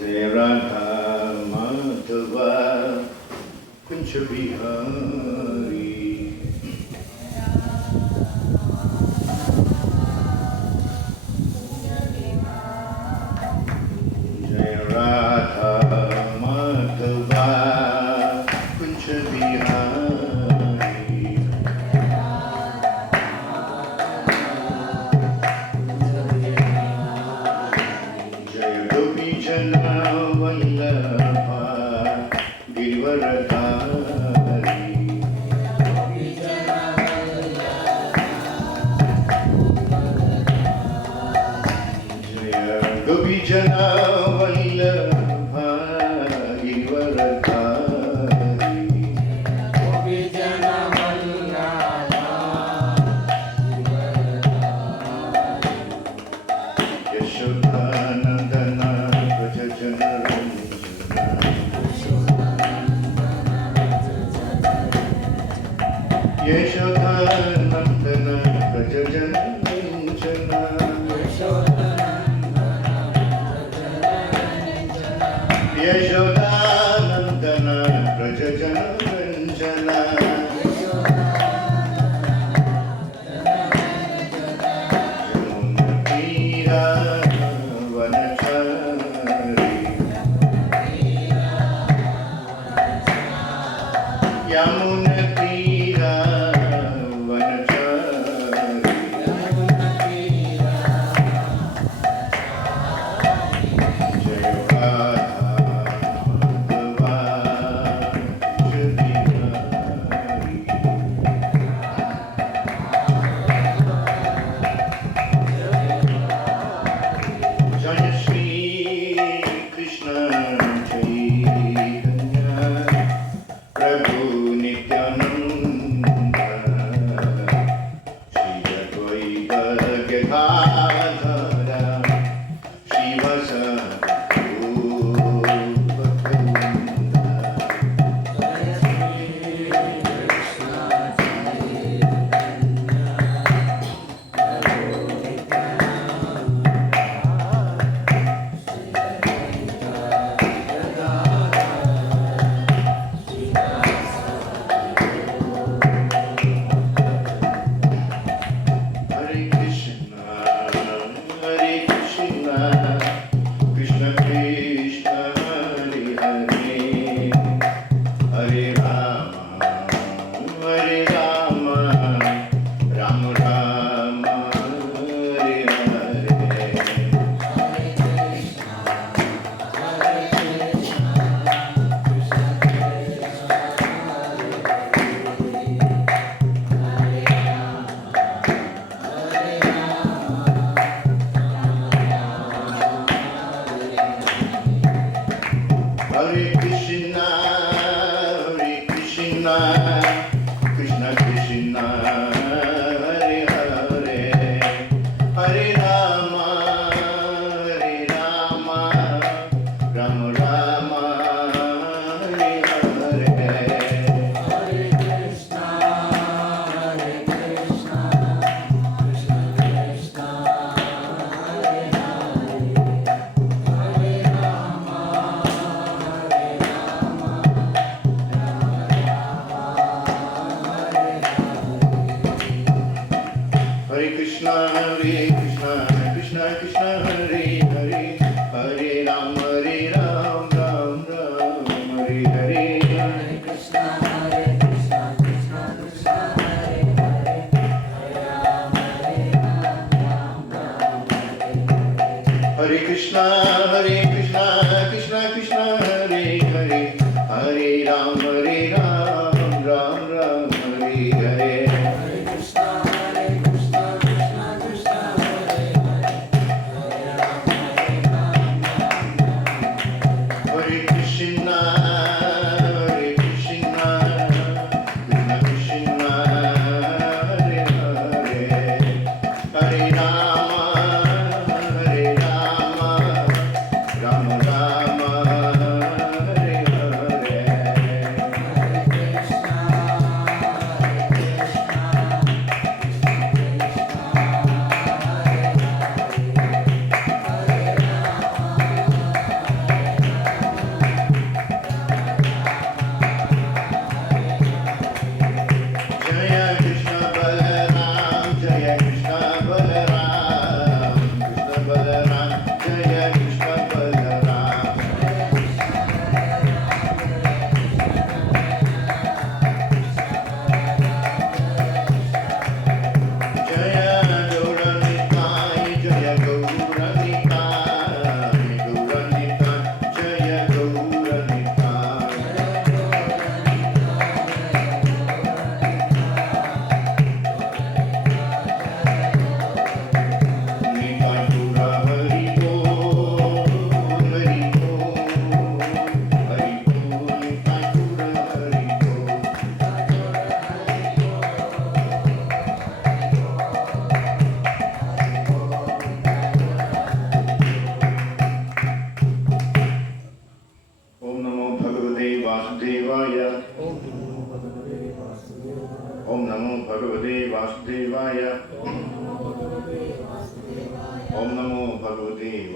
जय राधा माधवा कुंज बिहारी। जय राधा माधवा कुंज बिहारी। जय गोपी जना वल्लभा गिरिवरधारी। जय गोपी जना वल्लभा गिरिवरधारी। यशोदानंदन व्रज जन यशोदानंदन व्रज जन यशोदानंदन व्रज जन रंजना। तीरा वनचारी यमुन तीरा वनचारी। जय राधा माधवा कुंज बिहारी। जय श्री कृष्ण चैतन्य प्रभु Nityanand Shri Advaita Gadadhar शिवसद्गुरुभक्तवृंद। Hare Krishna, Krishna Krishna, Hare Hare, Hare Rama, Rama Rama, Hare Hare. Hare Krishna, Krishna Krishna, Hare Hare, Hare Rama, Rama Rama, Hare Hare. Hare Krishna, Krishna Krishna, Hare Hare, Hare Ram, Ram Ram, Hare Hare. Hare Krishna, Krishna Krishna, Hare Hare, Hare Ram, Ram Ram, Hare Krishna, Krishna Krishna, Hare Hare, Hare Ram, Ram Ram, Hare Hare. Hare Krishna, Krishna Krishna, Hare Hare, Hare Rama, Rama Rama,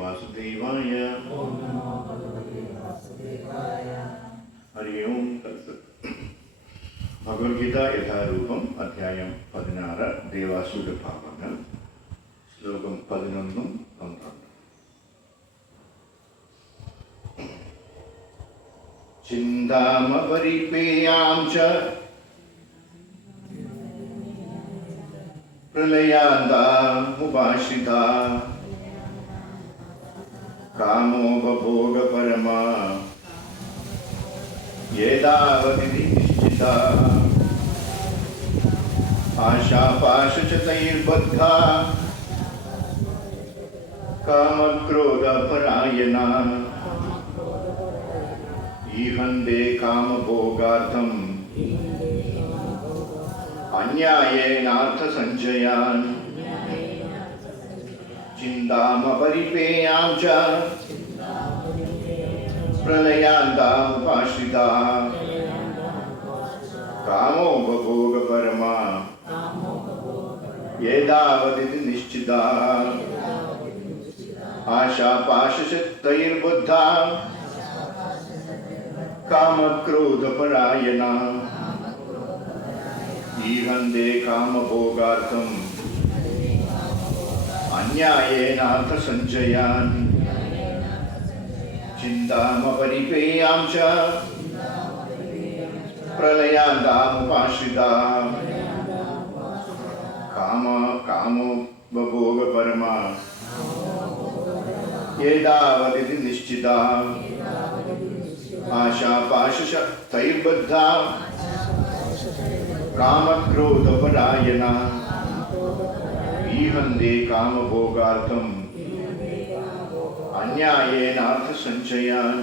वासुदेवाय। हरि ओम तत्सत्। ഭഗവത്ഗീത യഥാരൂപം അധ്യായം 16 ദേവാസുര ഭാവങ്ങൾ ശ്ലോകം 11 12. ചിന്താമപരിപേയാം ച പ്രളയാന്താമുപാശ്രിതാ കാമോപഭോഗപരമാ യേതാവതിതി നിശ്ചിതാ ആശാപാശചതൈർബദ്ധാ കാമക്രോധപരായണാ ഈഹന്തെ കാമഭോഗാർത്ഥം അന്യായേനാർത്ഥസഞ്ചയാൻ ചിന്താമപരിപേയാം ച പ്രളയാന്താമുപാശ്രിതാ കാമോപഭോഗപരമാ യേതാവതിതി നിശ്ചിതാ ആശാപാശചതൈർബദ്ധാ കാമക്രോധപരായണാ ഈഹന്തെ കാമഭോഗാർത്ഥം അന്യായേനാർത്ഥസഞ്ചയാൻ ചിന്താമപരിപേയാം ച പ്രളയാന്താമുപാശ്രിതാ കാമോപഭോഗപരമാ യേതാവതിതി നിശ്ചിതാ ആശാപാശചതൈർബദ്ധാ കാമക്രോധപരായണാ ഈഹന്തെ കാമഭോഗാർത്ഥം അന്യായേനാർത്ഥസഞ്ചയാൻ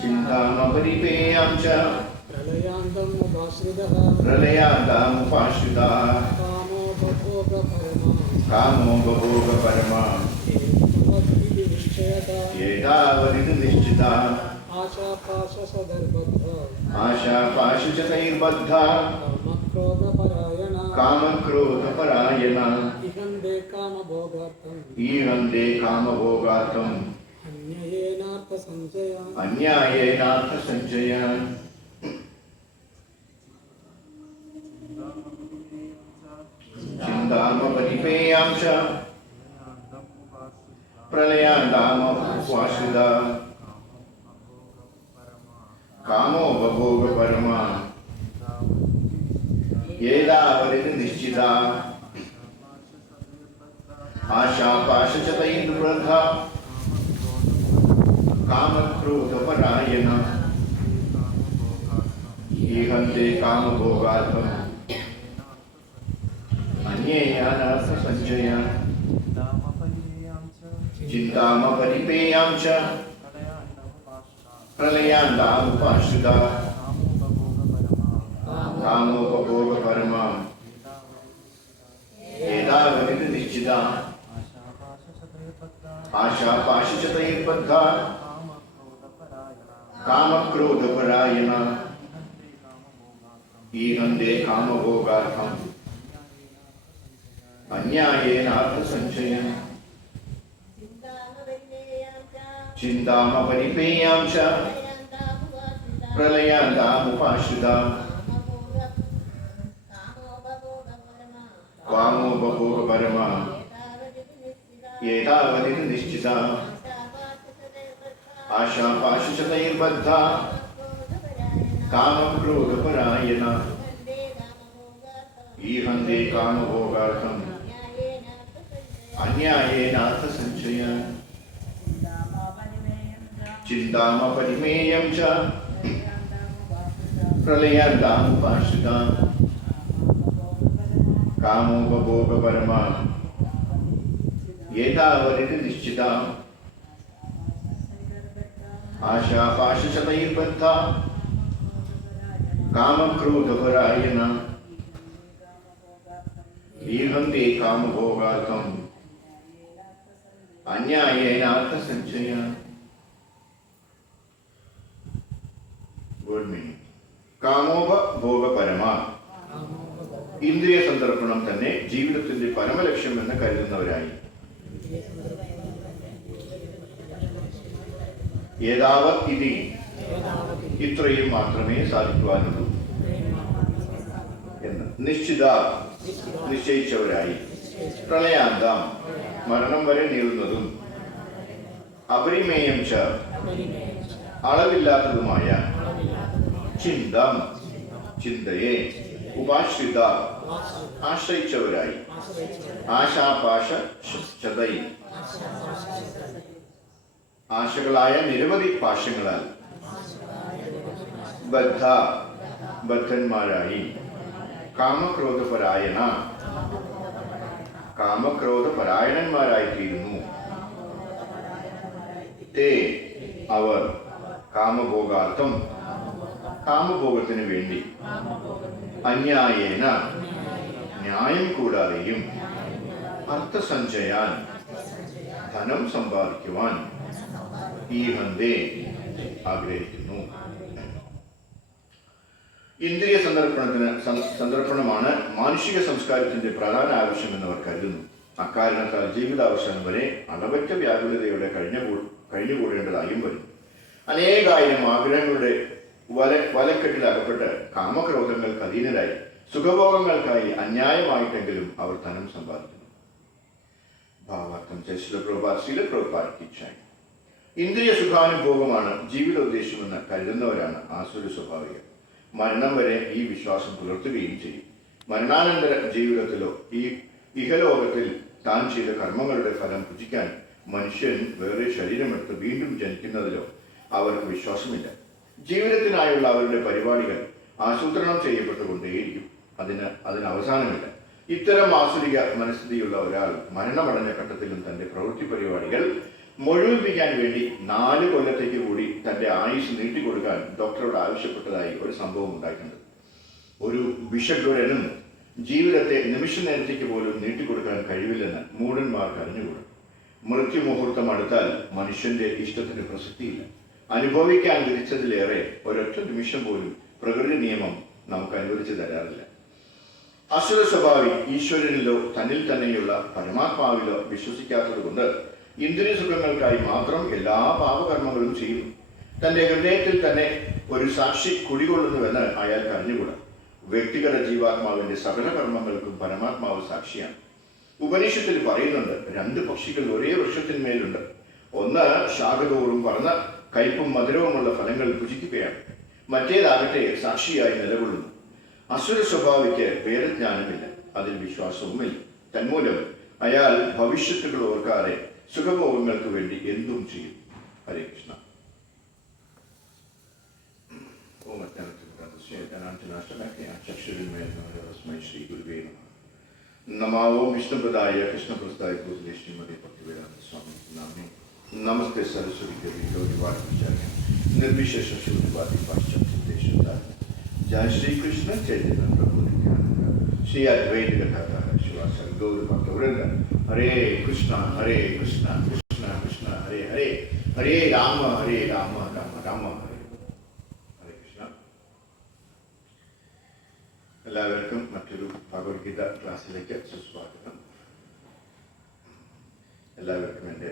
ചിന്താമപരിപേയാം ച പ്രളയാന്താമുപാശ്രിതാ കാമോപഭോഗപരമാ യേതാവതിതി നിശ്ചിതാ ആശാപാശചതൈർബദ്ധാ കാമക്രോധപരായണാ ഈഹന്തെ കാമഭോഗാർത്ഥം അന്യായേനാർത്ഥസഞ്ചയാൻ ചിന്താമപരിപേയാം ച പ്രളയാന്താമുപാശ്രിതാ കാമോപഭോഗപരമാ യേതാവതിതി നിശ്ചിതാ ആശാപാശചതൈർബദ്ധാ കാമക്രോധപരായണാ ഈഹന്തെ കാമഭോഗാർത്ഥം അന്യായേനാർത്ഥസഞ്ചയാൻ ചിന്താമപരിപേയാം ച പ്രളയാന്താമുപാശ്രിതാ കാമോപഭോഗപരമാ യേതാവതിതി നിശ്ചിതാ ആശാപാശചതൈർബദ്ധാ കാമക്രോധപരായണാ ഈഹന്തെ കാമഭോഗാർത്ഥം അന്യായേനാർത്ഥസഞ്ചയാൻ ചിന്താമപരിപേയാം ച പ്രളയാന്താമുപാശ്രിതാ കാമോപഭോഗപരമാ യേതാവതിതി നിശ്ചിതാ ആശാപാശചതൈർബദ്ധാ കാമക്രോധപരായണാ ഈഹന്തെ കാമഭോഗാർത്ഥം അന്യായേനാർത്ഥസഞ്ചയാൻ ചിന്താമപരിമേയം ച പ്രളയാന്താമുപാശ്രിതാ കാമോപഭോഗപരമാ യേതാവതിതി നിശ്ചിതാ ആശാപാശചതൈർബദ്ധാ കാമക്രോധപരായണാ ഈഹന്തെ കാമഭോഗാർത്ഥം അന്യായേനാർത്ഥസഞ്ചയാൻ. Word meaning. കാമോപഭോഗപരമാ ഇന്ദ്രിയ സന്ദർപ്പണം തന്നെ ജീവിതത്തിന്റെ പരമലക്ഷ്യം എന്ന് കരുതുന്നവരായി. ഏതാവത് ഇതി, ഇത്രയും മാത്രമേ സാധിക്കുവാനുള്ളൂ എന്ന് നിശ്ചയിച്ചവരായി. പ്രളയാന്തം, മരണം വരെ നീളുന്നതും അപരിമേയം ച, അളവില്ലാത്തതുമായ ചിന്തം, ചിന്തയെ ഉപാശ്രിത, ആശ്രയിച്ചവരായി. ആശാപാശ ചതൈ, ആശകളായ നിരവധി പാശങ്ങളാൽ ബദ്ധന്മാരായി. കാമക്രോധപരായണന്മാരായി തീരുന്നു. തേ, അവർ കാമഭോഗാർത്ഥം, കാമഭോഗത്തിന് വേണ്ടി, അന്യായേന, ന്യായം കൂടാതെയും, അർത്ഥസഞ്ചയാൻ, ധനം സമ്പാദിക്കുവാൻ, ഈഹന്തേ, ആഗ്രഹിക്കുന്നു. ഇന്ദ്രിയ സന്ദർപ്പണമാണ് മാനുഷിക സംസ്കാരത്തിന്റെ പ്രധാന ആവശ്യമെന്ന് അവർ കരുതുന്നു. അക്കാരണത്താൽ ജീവിതാവസാനം വരെ അളവറ്റ വ്യാകുലതയോടെ കഴിഞ്ഞുകൂടേണ്ടതായും വരുന്നു. അനേകായിരം ആഗ്രഹങ്ങളുടെ വലക്കെട്ടിൽ അകപ്പെട്ട് കാമക്രോധങ്ങൾക്ക് അധീനരായി സുഖഭോഗങ്ങൾക്കായി അന്യായമായിട്ടെങ്കിലും അവർ ധനം സമ്പാദിക്കുന്നു. ഭാവാർത്ഥം ഇന്ദ്രിയ സുഖാനുഭോഗമാണ് ജീവിതോദ്ദേശമെന്ന് കരുതുന്നവരാണ് ആസുര സ്വഭാവികൾ. മരണം വരെ ഈ വിശ്വാസം പുലർത്തുകയും ചെയ്യും. മരണാനന്തര ജീവിതത്തിലോ ഈ ഇഹലോകത്തിൽ താൻ ചെയ്ത കർമ്മങ്ങളുടെ ഫലം ഭുജിക്കാൻ മനുഷ്യൻ വേറെ ശരീരമെടുത്ത് വീണ്ടും ജനിക്കുന്നതിലോ അവർക്ക് വിശ്വാസമില്ല. ജീവിതത്തിനായുള്ള അവരുടെ പരിപാടികൾ ആസൂത്രണം ചെയ്യപ്പെട്ടുകൊണ്ടേയിരിക്കും. അതിന് അവസാനമില്ല. ഇത്തരം ആസുരിക മനസ്ഥിതിയുള്ള ഒരാൾ മരണമടഞ്ഞ ഘട്ടത്തിലും തന്റെ പ്രവൃത്തി പരിപാടികൾ മുഴുവിപ്പിക്കാൻ വേണ്ടി 4 കൊല്ലത്തേക്ക് കൂടി തന്റെ ആയുസ് നീട്ടിക്കൊടുക്കാൻ ഡോക്ടറോട് ആവശ്യപ്പെട്ടതായി ഒരു സംഭവം ഉണ്ടായിട്ടുണ്ട്. ഒരു വിഷഗ്വരനും ജീവിതത്തെ നിമിഷ നേരത്തേക്ക് പോലും നീട്ടിക്കൊടുക്കാൻ കഴിവില്ലെന്ന് മൂഢന്മാർക്ക് അറിഞ്ഞുകൂടും. മൃത്യുമുഹൂർത്തം അടുത്താൽ മനുഷ്യന്റെ ഇഷ്ടത്തിന് പ്രസക്തിയില്ല. അനുഭവിക്കാൻ വിധിച്ചതിലേറെ ഒരൊറ്റ നിമിഷം പോലും പ്രകൃതി നിയമം നമുക്ക് അനുവദിച്ചു തരാറില്ല. അസുര സ്വഭാവി ഈശ്വരനിലോ തന്നിൽ തന്നെയുള്ള പരമാത്മാവിലോ വിശ്വസിക്കാത്തത് കൊണ്ട് ഇന്ദ്രിയ സുഖങ്ങൾക്കായി മാത്രം എല്ലാ പാപകർമ്മങ്ങളും ചെയ്യുന്നു. തന്റെ ഹൃദയത്തിൽ തന്നെ ഒരു സാക്ഷി കുടികൊള്ളുന്നുവെന്ന് അയാൾക്ക് അറിഞ്ഞുകൂടാ. വ്യക്തിഗത ജീവാത്മാവിന്റെ സകല കർമ്മങ്ങൾക്കും പരമാത്മാവ് സാക്ഷിയാണ്. ഉപനിഷത്തിൽ പറയുന്നുണ്ട്, 2 പക്ഷികൾ ഒരേ വൃക്ഷത്തിന്മേലുണ്ട്. ഒന്ന് ശാഖതോറും പറന്ന് കയ്പും മധുരവുമുള്ള ഫലങ്ങൾ ഭുജിക്കുകയാണ്. മറ്റേതാകട്ടെ സാക്ഷിയായി നിലകൊള്ളുന്നു. അസുര സ്വഭാവിക്ക് വേദജ്ഞാനമില്ല, അതിൽ വിശ്വാസവുമില്ല. തന്മൂലം അയാൾ ഭവിഷ്യത്തുകൾ ഓർക്കാതെ സുഖഭോഗങ്ങൾക്ക് വേണ്ടി എന്തും ചെയ്യും. ഹരേ കൃഷ്ണ. നമാവോ വിഷ്ണുപ്രദായ കൃഷ്ണപ്രസ്ഥായ ഭൂതലേ ശ്രീമതി ഭക്തിവേദാന്ത സ്വാമി നാമേ. നമസ്തേ സരസ്വതി ദേവി ഗൗരിവാചാര്യ നിർവിശേഷ ശൂന്യവാദി പാശ്ചാത്യ. ജയ ശ്രീകൃഷ്ണ ചൈതന്യ പ്രഭു നിത്യാനന്ദ ശ്രീ അദ്വൈത ഗതാധാര ശിവാസൻ ഗൗര ഭക്തവൃന്ദ. ഹരേ കൃഷ്ണ കൃഷ്ണ കൃഷ്ണ ഹരേ ഹരേ, ഹരേ രാമ രാമ രാമ ഹരേ. ഹരേ കൃഷ്ണ. എല്ലാവർക്കും മറ്റൊരു ഭഗവത്ഗീത ക്ലാസ്സിലേക്ക് സുസ്വാഗതം. എല്ലാവർക്കും എൻ്റെ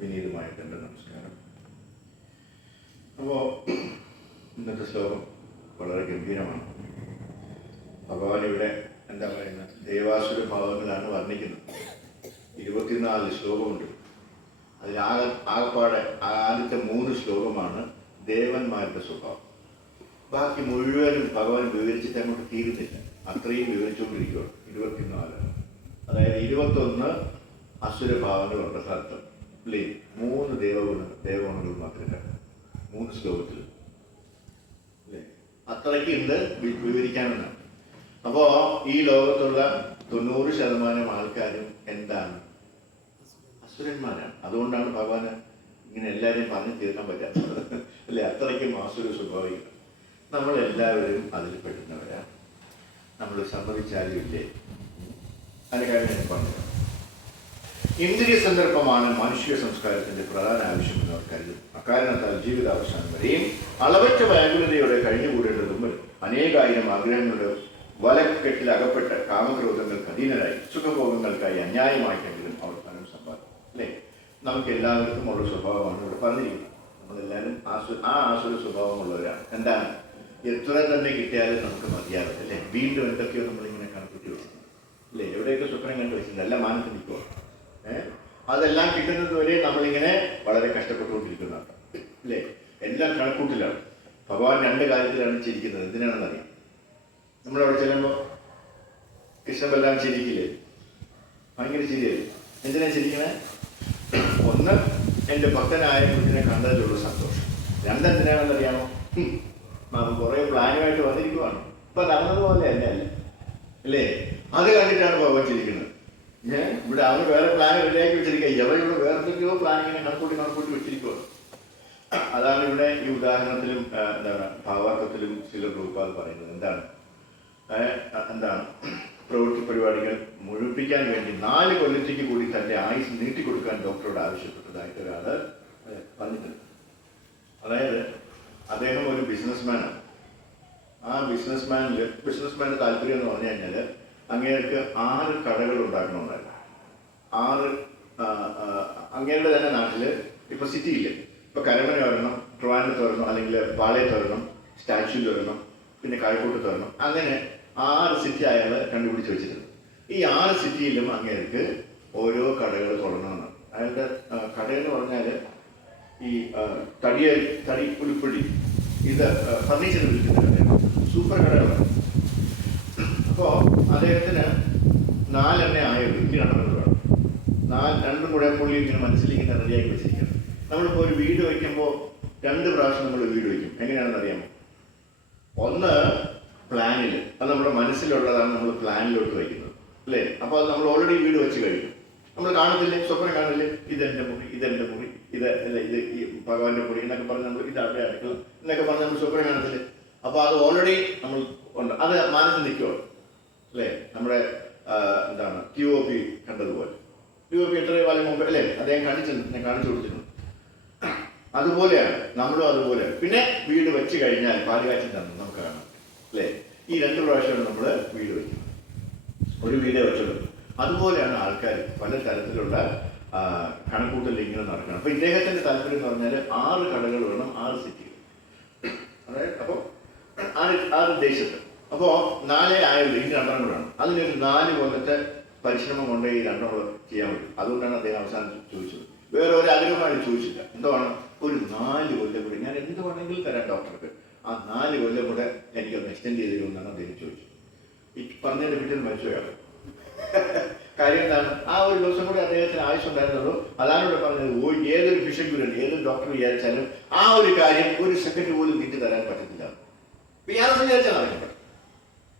വിനീതമായിട്ടുണ്ട് നമസ്കാരം. അപ്പോൾ ഇന്നത്തെ ശ്ലോകം വളരെ ഗംഭീരമാണ്. ഭഗവാൻ ഇവിടെ എന്താ പറയുന്നത്, ദേവാസുര ഭാവങ്ങളാണ് വർണ്ണിക്കുന്നത്. 24 ശ്ലോകമുണ്ട്. അതിൽ ആകപ്പാടെ ആദ്യത്തെ 3 ശ്ലോകമാണ് ദേവന്മാരുടെ സ്വഭാവം. ബാക്കി മുഴുവനും ഭഗവാൻ വിവരിച്ചിട്ട് അങ്ങോട്ട് തീരുന്നില്ല, അത്രയും വിവരിച്ചുകൊണ്ടിരിക്കുകയാണ്. 24, അതായത് 21 അസുരഭാവങ്ങളുണ്ട് അർത്ഥം അല്ലേ. 3 ദേവഗുണങ്ങൾ മാത്രമല്ല 3 ശ്ലോകത്തിൽ അല്ലേ. അത്രയ്ക്ക് ഉണ്ട് വിവരിക്കാനെന്നാണ്. അപ്പോ ഈ ലോകത്തുള്ള 90% ആൾക്കാരും എന്താണ്? അസുരന്മാരാണ്. അതുകൊണ്ടാണ് ഭഗവാന് ഇങ്ങനെ എല്ലാവരെയും പറഞ്ഞു തീർക്കാൻ പറ്റാത്തത് അല്ലെ. അത്രയ്ക്കും ആസുര സ്വഭാവികൾ. നമ്മളെല്ലാവരും അതിൽ പെടുന്നവരാണ്. നമ്മൾ സമ്മതിച്ചാലും ഇല്ലേ. അതിന് കാര്യം ഞാൻ പറഞ്ഞു. ഇന്ദ്രിയ സന്ദർഭമാണ് മാനുഷിക സംസ്കാരത്തിന്റെ പ്രധാന ആവശ്യമെന്ന് അവർ കരുതും. അക്കാരണത്താൽ ജീവിതാവസാനം വരെയും അളവറ്റ വ്യാകുലതയോടെ കഴിഞ്ഞുകൂടേണ്ടതും വരും. അനേകായിരം ആഗ്രഹങ്ങളുടെ വലക്കെട്ടിൽ അകപ്പെട്ട കാമക്രോധങ്ങൾക്ക് അധീനരായി സുഖഭോഗങ്ങൾക്കായി അന്യായമായിട്ടെങ്കിലും അവർ പണം സമ്പാദിക്കും. അല്ലേ? നമുക്ക് എല്ലാവർക്കും ഉള്ള സ്വഭാവമാണ് ഇവിടെ പറഞ്ഞിരിക്കുന്നത്. നമ്മളെല്ലാവരും ആസുര സ്വഭാവമുള്ളവരാണ്. എന്താണ്? എത്ര തന്നെ കിട്ടിയാലും നമുക്ക് മതിയാവില്ല. അല്ലേ? വീണ്ടും എന്തൊക്കെയോ നമ്മളിങ്ങനെ കണക്കൂട്ടി വെക്കുന്നു. അല്ലേ? എവിടെയൊക്കെ സ്വപ്നം കണ്ടു വെച്ചിട്ടുണ്ട്, എല്ലാം മാനത്ത് നിൽക്കുക. അതെല്ലാം കിട്ടുന്നത് വരെ നമ്മളിങ്ങനെ വളരെ കഷ്ടപ്പെട്ടുകൊണ്ടിരിക്കുന്നതാണ്. അല്ലേ? എല്ലാം കണക്കൂട്ടിലാണ്. ഭഗവാൻ രണ്ട് കാര്യത്തിലാണ് ചിരിക്കുന്നത്. എന്തിനാണെന്നറിയാം? നമ്മളവിടെ ചെല്ലുമ്പോൾ കൃഷ്ണബെല്ലാം ചിരിക്കില്ലേ? ഭയങ്കര ചിരിയല്ലേ? എന്തിനാ ചിരിക്കണേ? ഒന്ന്, എൻ്റെ ഭക്തനായ കുട്ടിനെ കണ്ടതിലുള്ള സന്തോഷം. രണ്ടെന്തിനാണെന്നറിയാമോ? നമ്മൾ കുറേ പ്ലാനുമായിട്ട് വന്നിരിക്കുവാണ്. ഇപ്പം നടന്നതുപോലെ തന്നെ അല്ല, അല്ലേ? അത് കണ്ടിട്ടാണ് ഭഗവാൻ ചിരിക്കുന്നത്. ഇവിടെ അവന് വേറെ പ്ലാൻ റെഡിയാക്കി വെച്ചിരിക്കുക, ഇവിടെ വേറെ എന്തൊക്കെയോ പ്ലാൻ ഇങ്ങനെ കണക്കൂട്ടി വെച്ചിരിക്കുകയാണ്. അതാണ് ഇവിടെ ഈ ഉദാഹരണത്തിലും എന്താണ് ഭാവാർത്ഥത്തിലും ചില ഗ്രൂപ്പാൽ പറയുന്നത്. എന്താണ് പ്രവൃത്തി പരിപാടികൾ മുഴുപ്പിക്കാൻ വേണ്ടി 4 കൊല്ലത്തേക്ക് കൂടി തൻ്റെ ആയുസ് നീട്ടിക്കൊടുക്കാൻ ഡോക്ടറോട് ആവശ്യപ്പെട്ടതായിട്ട് ഒരാൾ പറഞ്ഞിട്ടുണ്ട്. അതായത് അദ്ദേഹം ഒരു ബിസിനസ്മാനാണ്. ആ ബിസിനസ്മാൻ്റെ താല്പര്യം എന്ന് പറഞ്ഞു കഴിഞ്ഞാൽ അങ്ങേർക്ക് 6 കടകൾ ഉണ്ടാക്കണമെന്നായിരുന്നു. 6 അങ്ങേരുടെ തന്നെ നാട്ടിൽ ഇപ്പൊ സിറ്റിയിൽ ഇപ്പൊ കരമന വരണം, ട്രിവാൻഡ്രത്ത് വരണം, അല്ലെങ്കിൽ പാളയത്ത് വരണം, സ്റ്റാച്യൂവിൽ വരണം, പിന്നെ കായക്കോട്ടത്ത് വരണം. അങ്ങനെ 6 സിറ്റി അയാൾ കണ്ടുപിടിച്ച് വെച്ചിട്ടുണ്ട്. ഈ 6 സിറ്റിയിലും അങ്ങേർക്ക് ഓരോ കടകൾ തുടങ്ങണമെന്നാണ്. അയാളുടെ കടയെന്ന് പറഞ്ഞാൽ ഈ തടി പുലിപ്പുള്ളി ഇത് ഫർണിച്ചർ വിൽക്കുന്ന കടയാണ്. സൂപ്പർ കടകളാണ്. അപ്പോൾ അദ്ദേഹത്തിന് 4 ആയുള്ളൂ. ഇനി 2 വേണം. 2 കൂടെ പുള്ളി ഇങ്ങനെ മനസ്സിലിങ്ങനെ റെഡിയാക്കി വെച്ചിരിക്കുന്നത്. നമ്മളിപ്പോൾ ഒരു വീട് വയ്ക്കുമ്പോൾ 2 പ്രാവശ്യം നമ്മൾ വീട് വയ്ക്കും. എങ്ങനെയാണെന്ന് അറിയാമോ? ഒന്ന് പ്ലാനിൽ, അത് നമ്മുടെ മനസ്സിലുള്ളതാണ് നമ്മൾ പ്ലാനിലോട്ട് വയ്ക്കുന്നത്, അല്ലേ? അപ്പോൾ അത് നമ്മൾ ഓൾറെഡി വീട് വെച്ച് കഴിഞ്ഞു. നമ്മൾ കാണത്തില്ലേ, സ്വപ്നം കാണില്ലേ? ഇതെൻ്റെ മുറി, ഇത് ഈ ഭഗവാന്റെ മുറി എന്നൊക്കെ പറഞ്ഞ് നമ്മൾ ഇത് അവിടെ അടുക്കള എന്നൊക്കെ പറഞ്ഞ് നമ്മൾ സ്വപ്നം കാണത്തില്ലേ? അപ്പോൾ അത് ഓൾറെഡി നമ്മൾ ഉണ്ട്, അത് മനസ്സിൽ നിൽക്കുമോ? അല്ലേ? നമ്മുടെ എന്താണ് QOP കണ്ടതുപോലെ. QOP എത്ര കാലം മുമ്പ് അല്ലേ അദ്ദേഹം കാണിച്ചു കൊടുത്തിട്ടുണ്ട്. അതുപോലെയാണ് നമ്മളും അതുപോലെയാണ്. പിന്നെ വീട് വെച്ച് കഴിഞ്ഞാൽ പാലുകാച്ചി തന്നെ നമുക്ക് കാണാം, അല്ലേ? ഈ 2 പ്രാവശ്യമാണ് നമ്മൾ വീട് വയ്ക്കുന്നത്. ഒരു വീടേ വെച്ചുള്ളൂ. അതുപോലെയാണ് ആൾക്കാർ പല തരത്തിലുള്ള കണക്കൂട്ടൽ ഇങ്ങനെ നടക്കണം. അപ്പൊ ഇദ്ദേഹത്തിന്റെ താല്പര്യം എന്ന് പറഞ്ഞാൽ 6 കടകൾ വേണം, 6 സിറ്റികൾ. അതായത് അപ്പോൾ 6 ദേശത്ത്. അപ്പോൾ 4 ആയുള്ളൂ. ഇനി 2 കൂടെ വേണം. അതിനൊരു 4 കൊല്ലത്തെ പരിശ്രമം കൊണ്ടേ ഈ 2 കൂടെ ചെയ്യാൻ പറ്റും. അതുകൊണ്ടാണ് അദ്ദേഹം അവസാനം ചോദിച്ചത്. വേറെ ഒരു ആഗ്രഹമായിട്ട് ചോദിച്ചില്ല. എന്താണ്? ഒരു 4 കൊല്ലം കൂടെ ഞാൻ എന്ത് വേണമെങ്കിലും തരാം ഡോക്ടർക്ക്. ആ 4 കൊല്ലം കൂടെ എനിക്കൊന്ന് എക്സ്റ്റെൻഡ് ചെയ്ത് തരുമെന്നാണ് അദ്ദേഹം ചോദിച്ചത്. ഈ പറഞ്ഞതിന്റെ വീട്ടിൽ മരിച്ചുപോയാണ്. കാര്യം എന്താണ്? ആ ഒരു ദിവസം കൂടി അദ്ദേഹത്തിന് ആവശ്യമുണ്ടായിരുന്നുള്ളൂ. അതാണ് ഇവിടെ പറഞ്ഞത്. ഏതൊരു ഫിഷക്കുരുണ്ട്, ഏതൊരു ഡോക്ടർ വിചാരിച്ചാലും ആ ഒരു കാര്യം ഒരു സെക്കൻഡ് പോലും നീട്ടി തരാൻ പറ്റത്തില്ല. PRS വിചാരിച്ചാൽ നടക്കട്ടെ.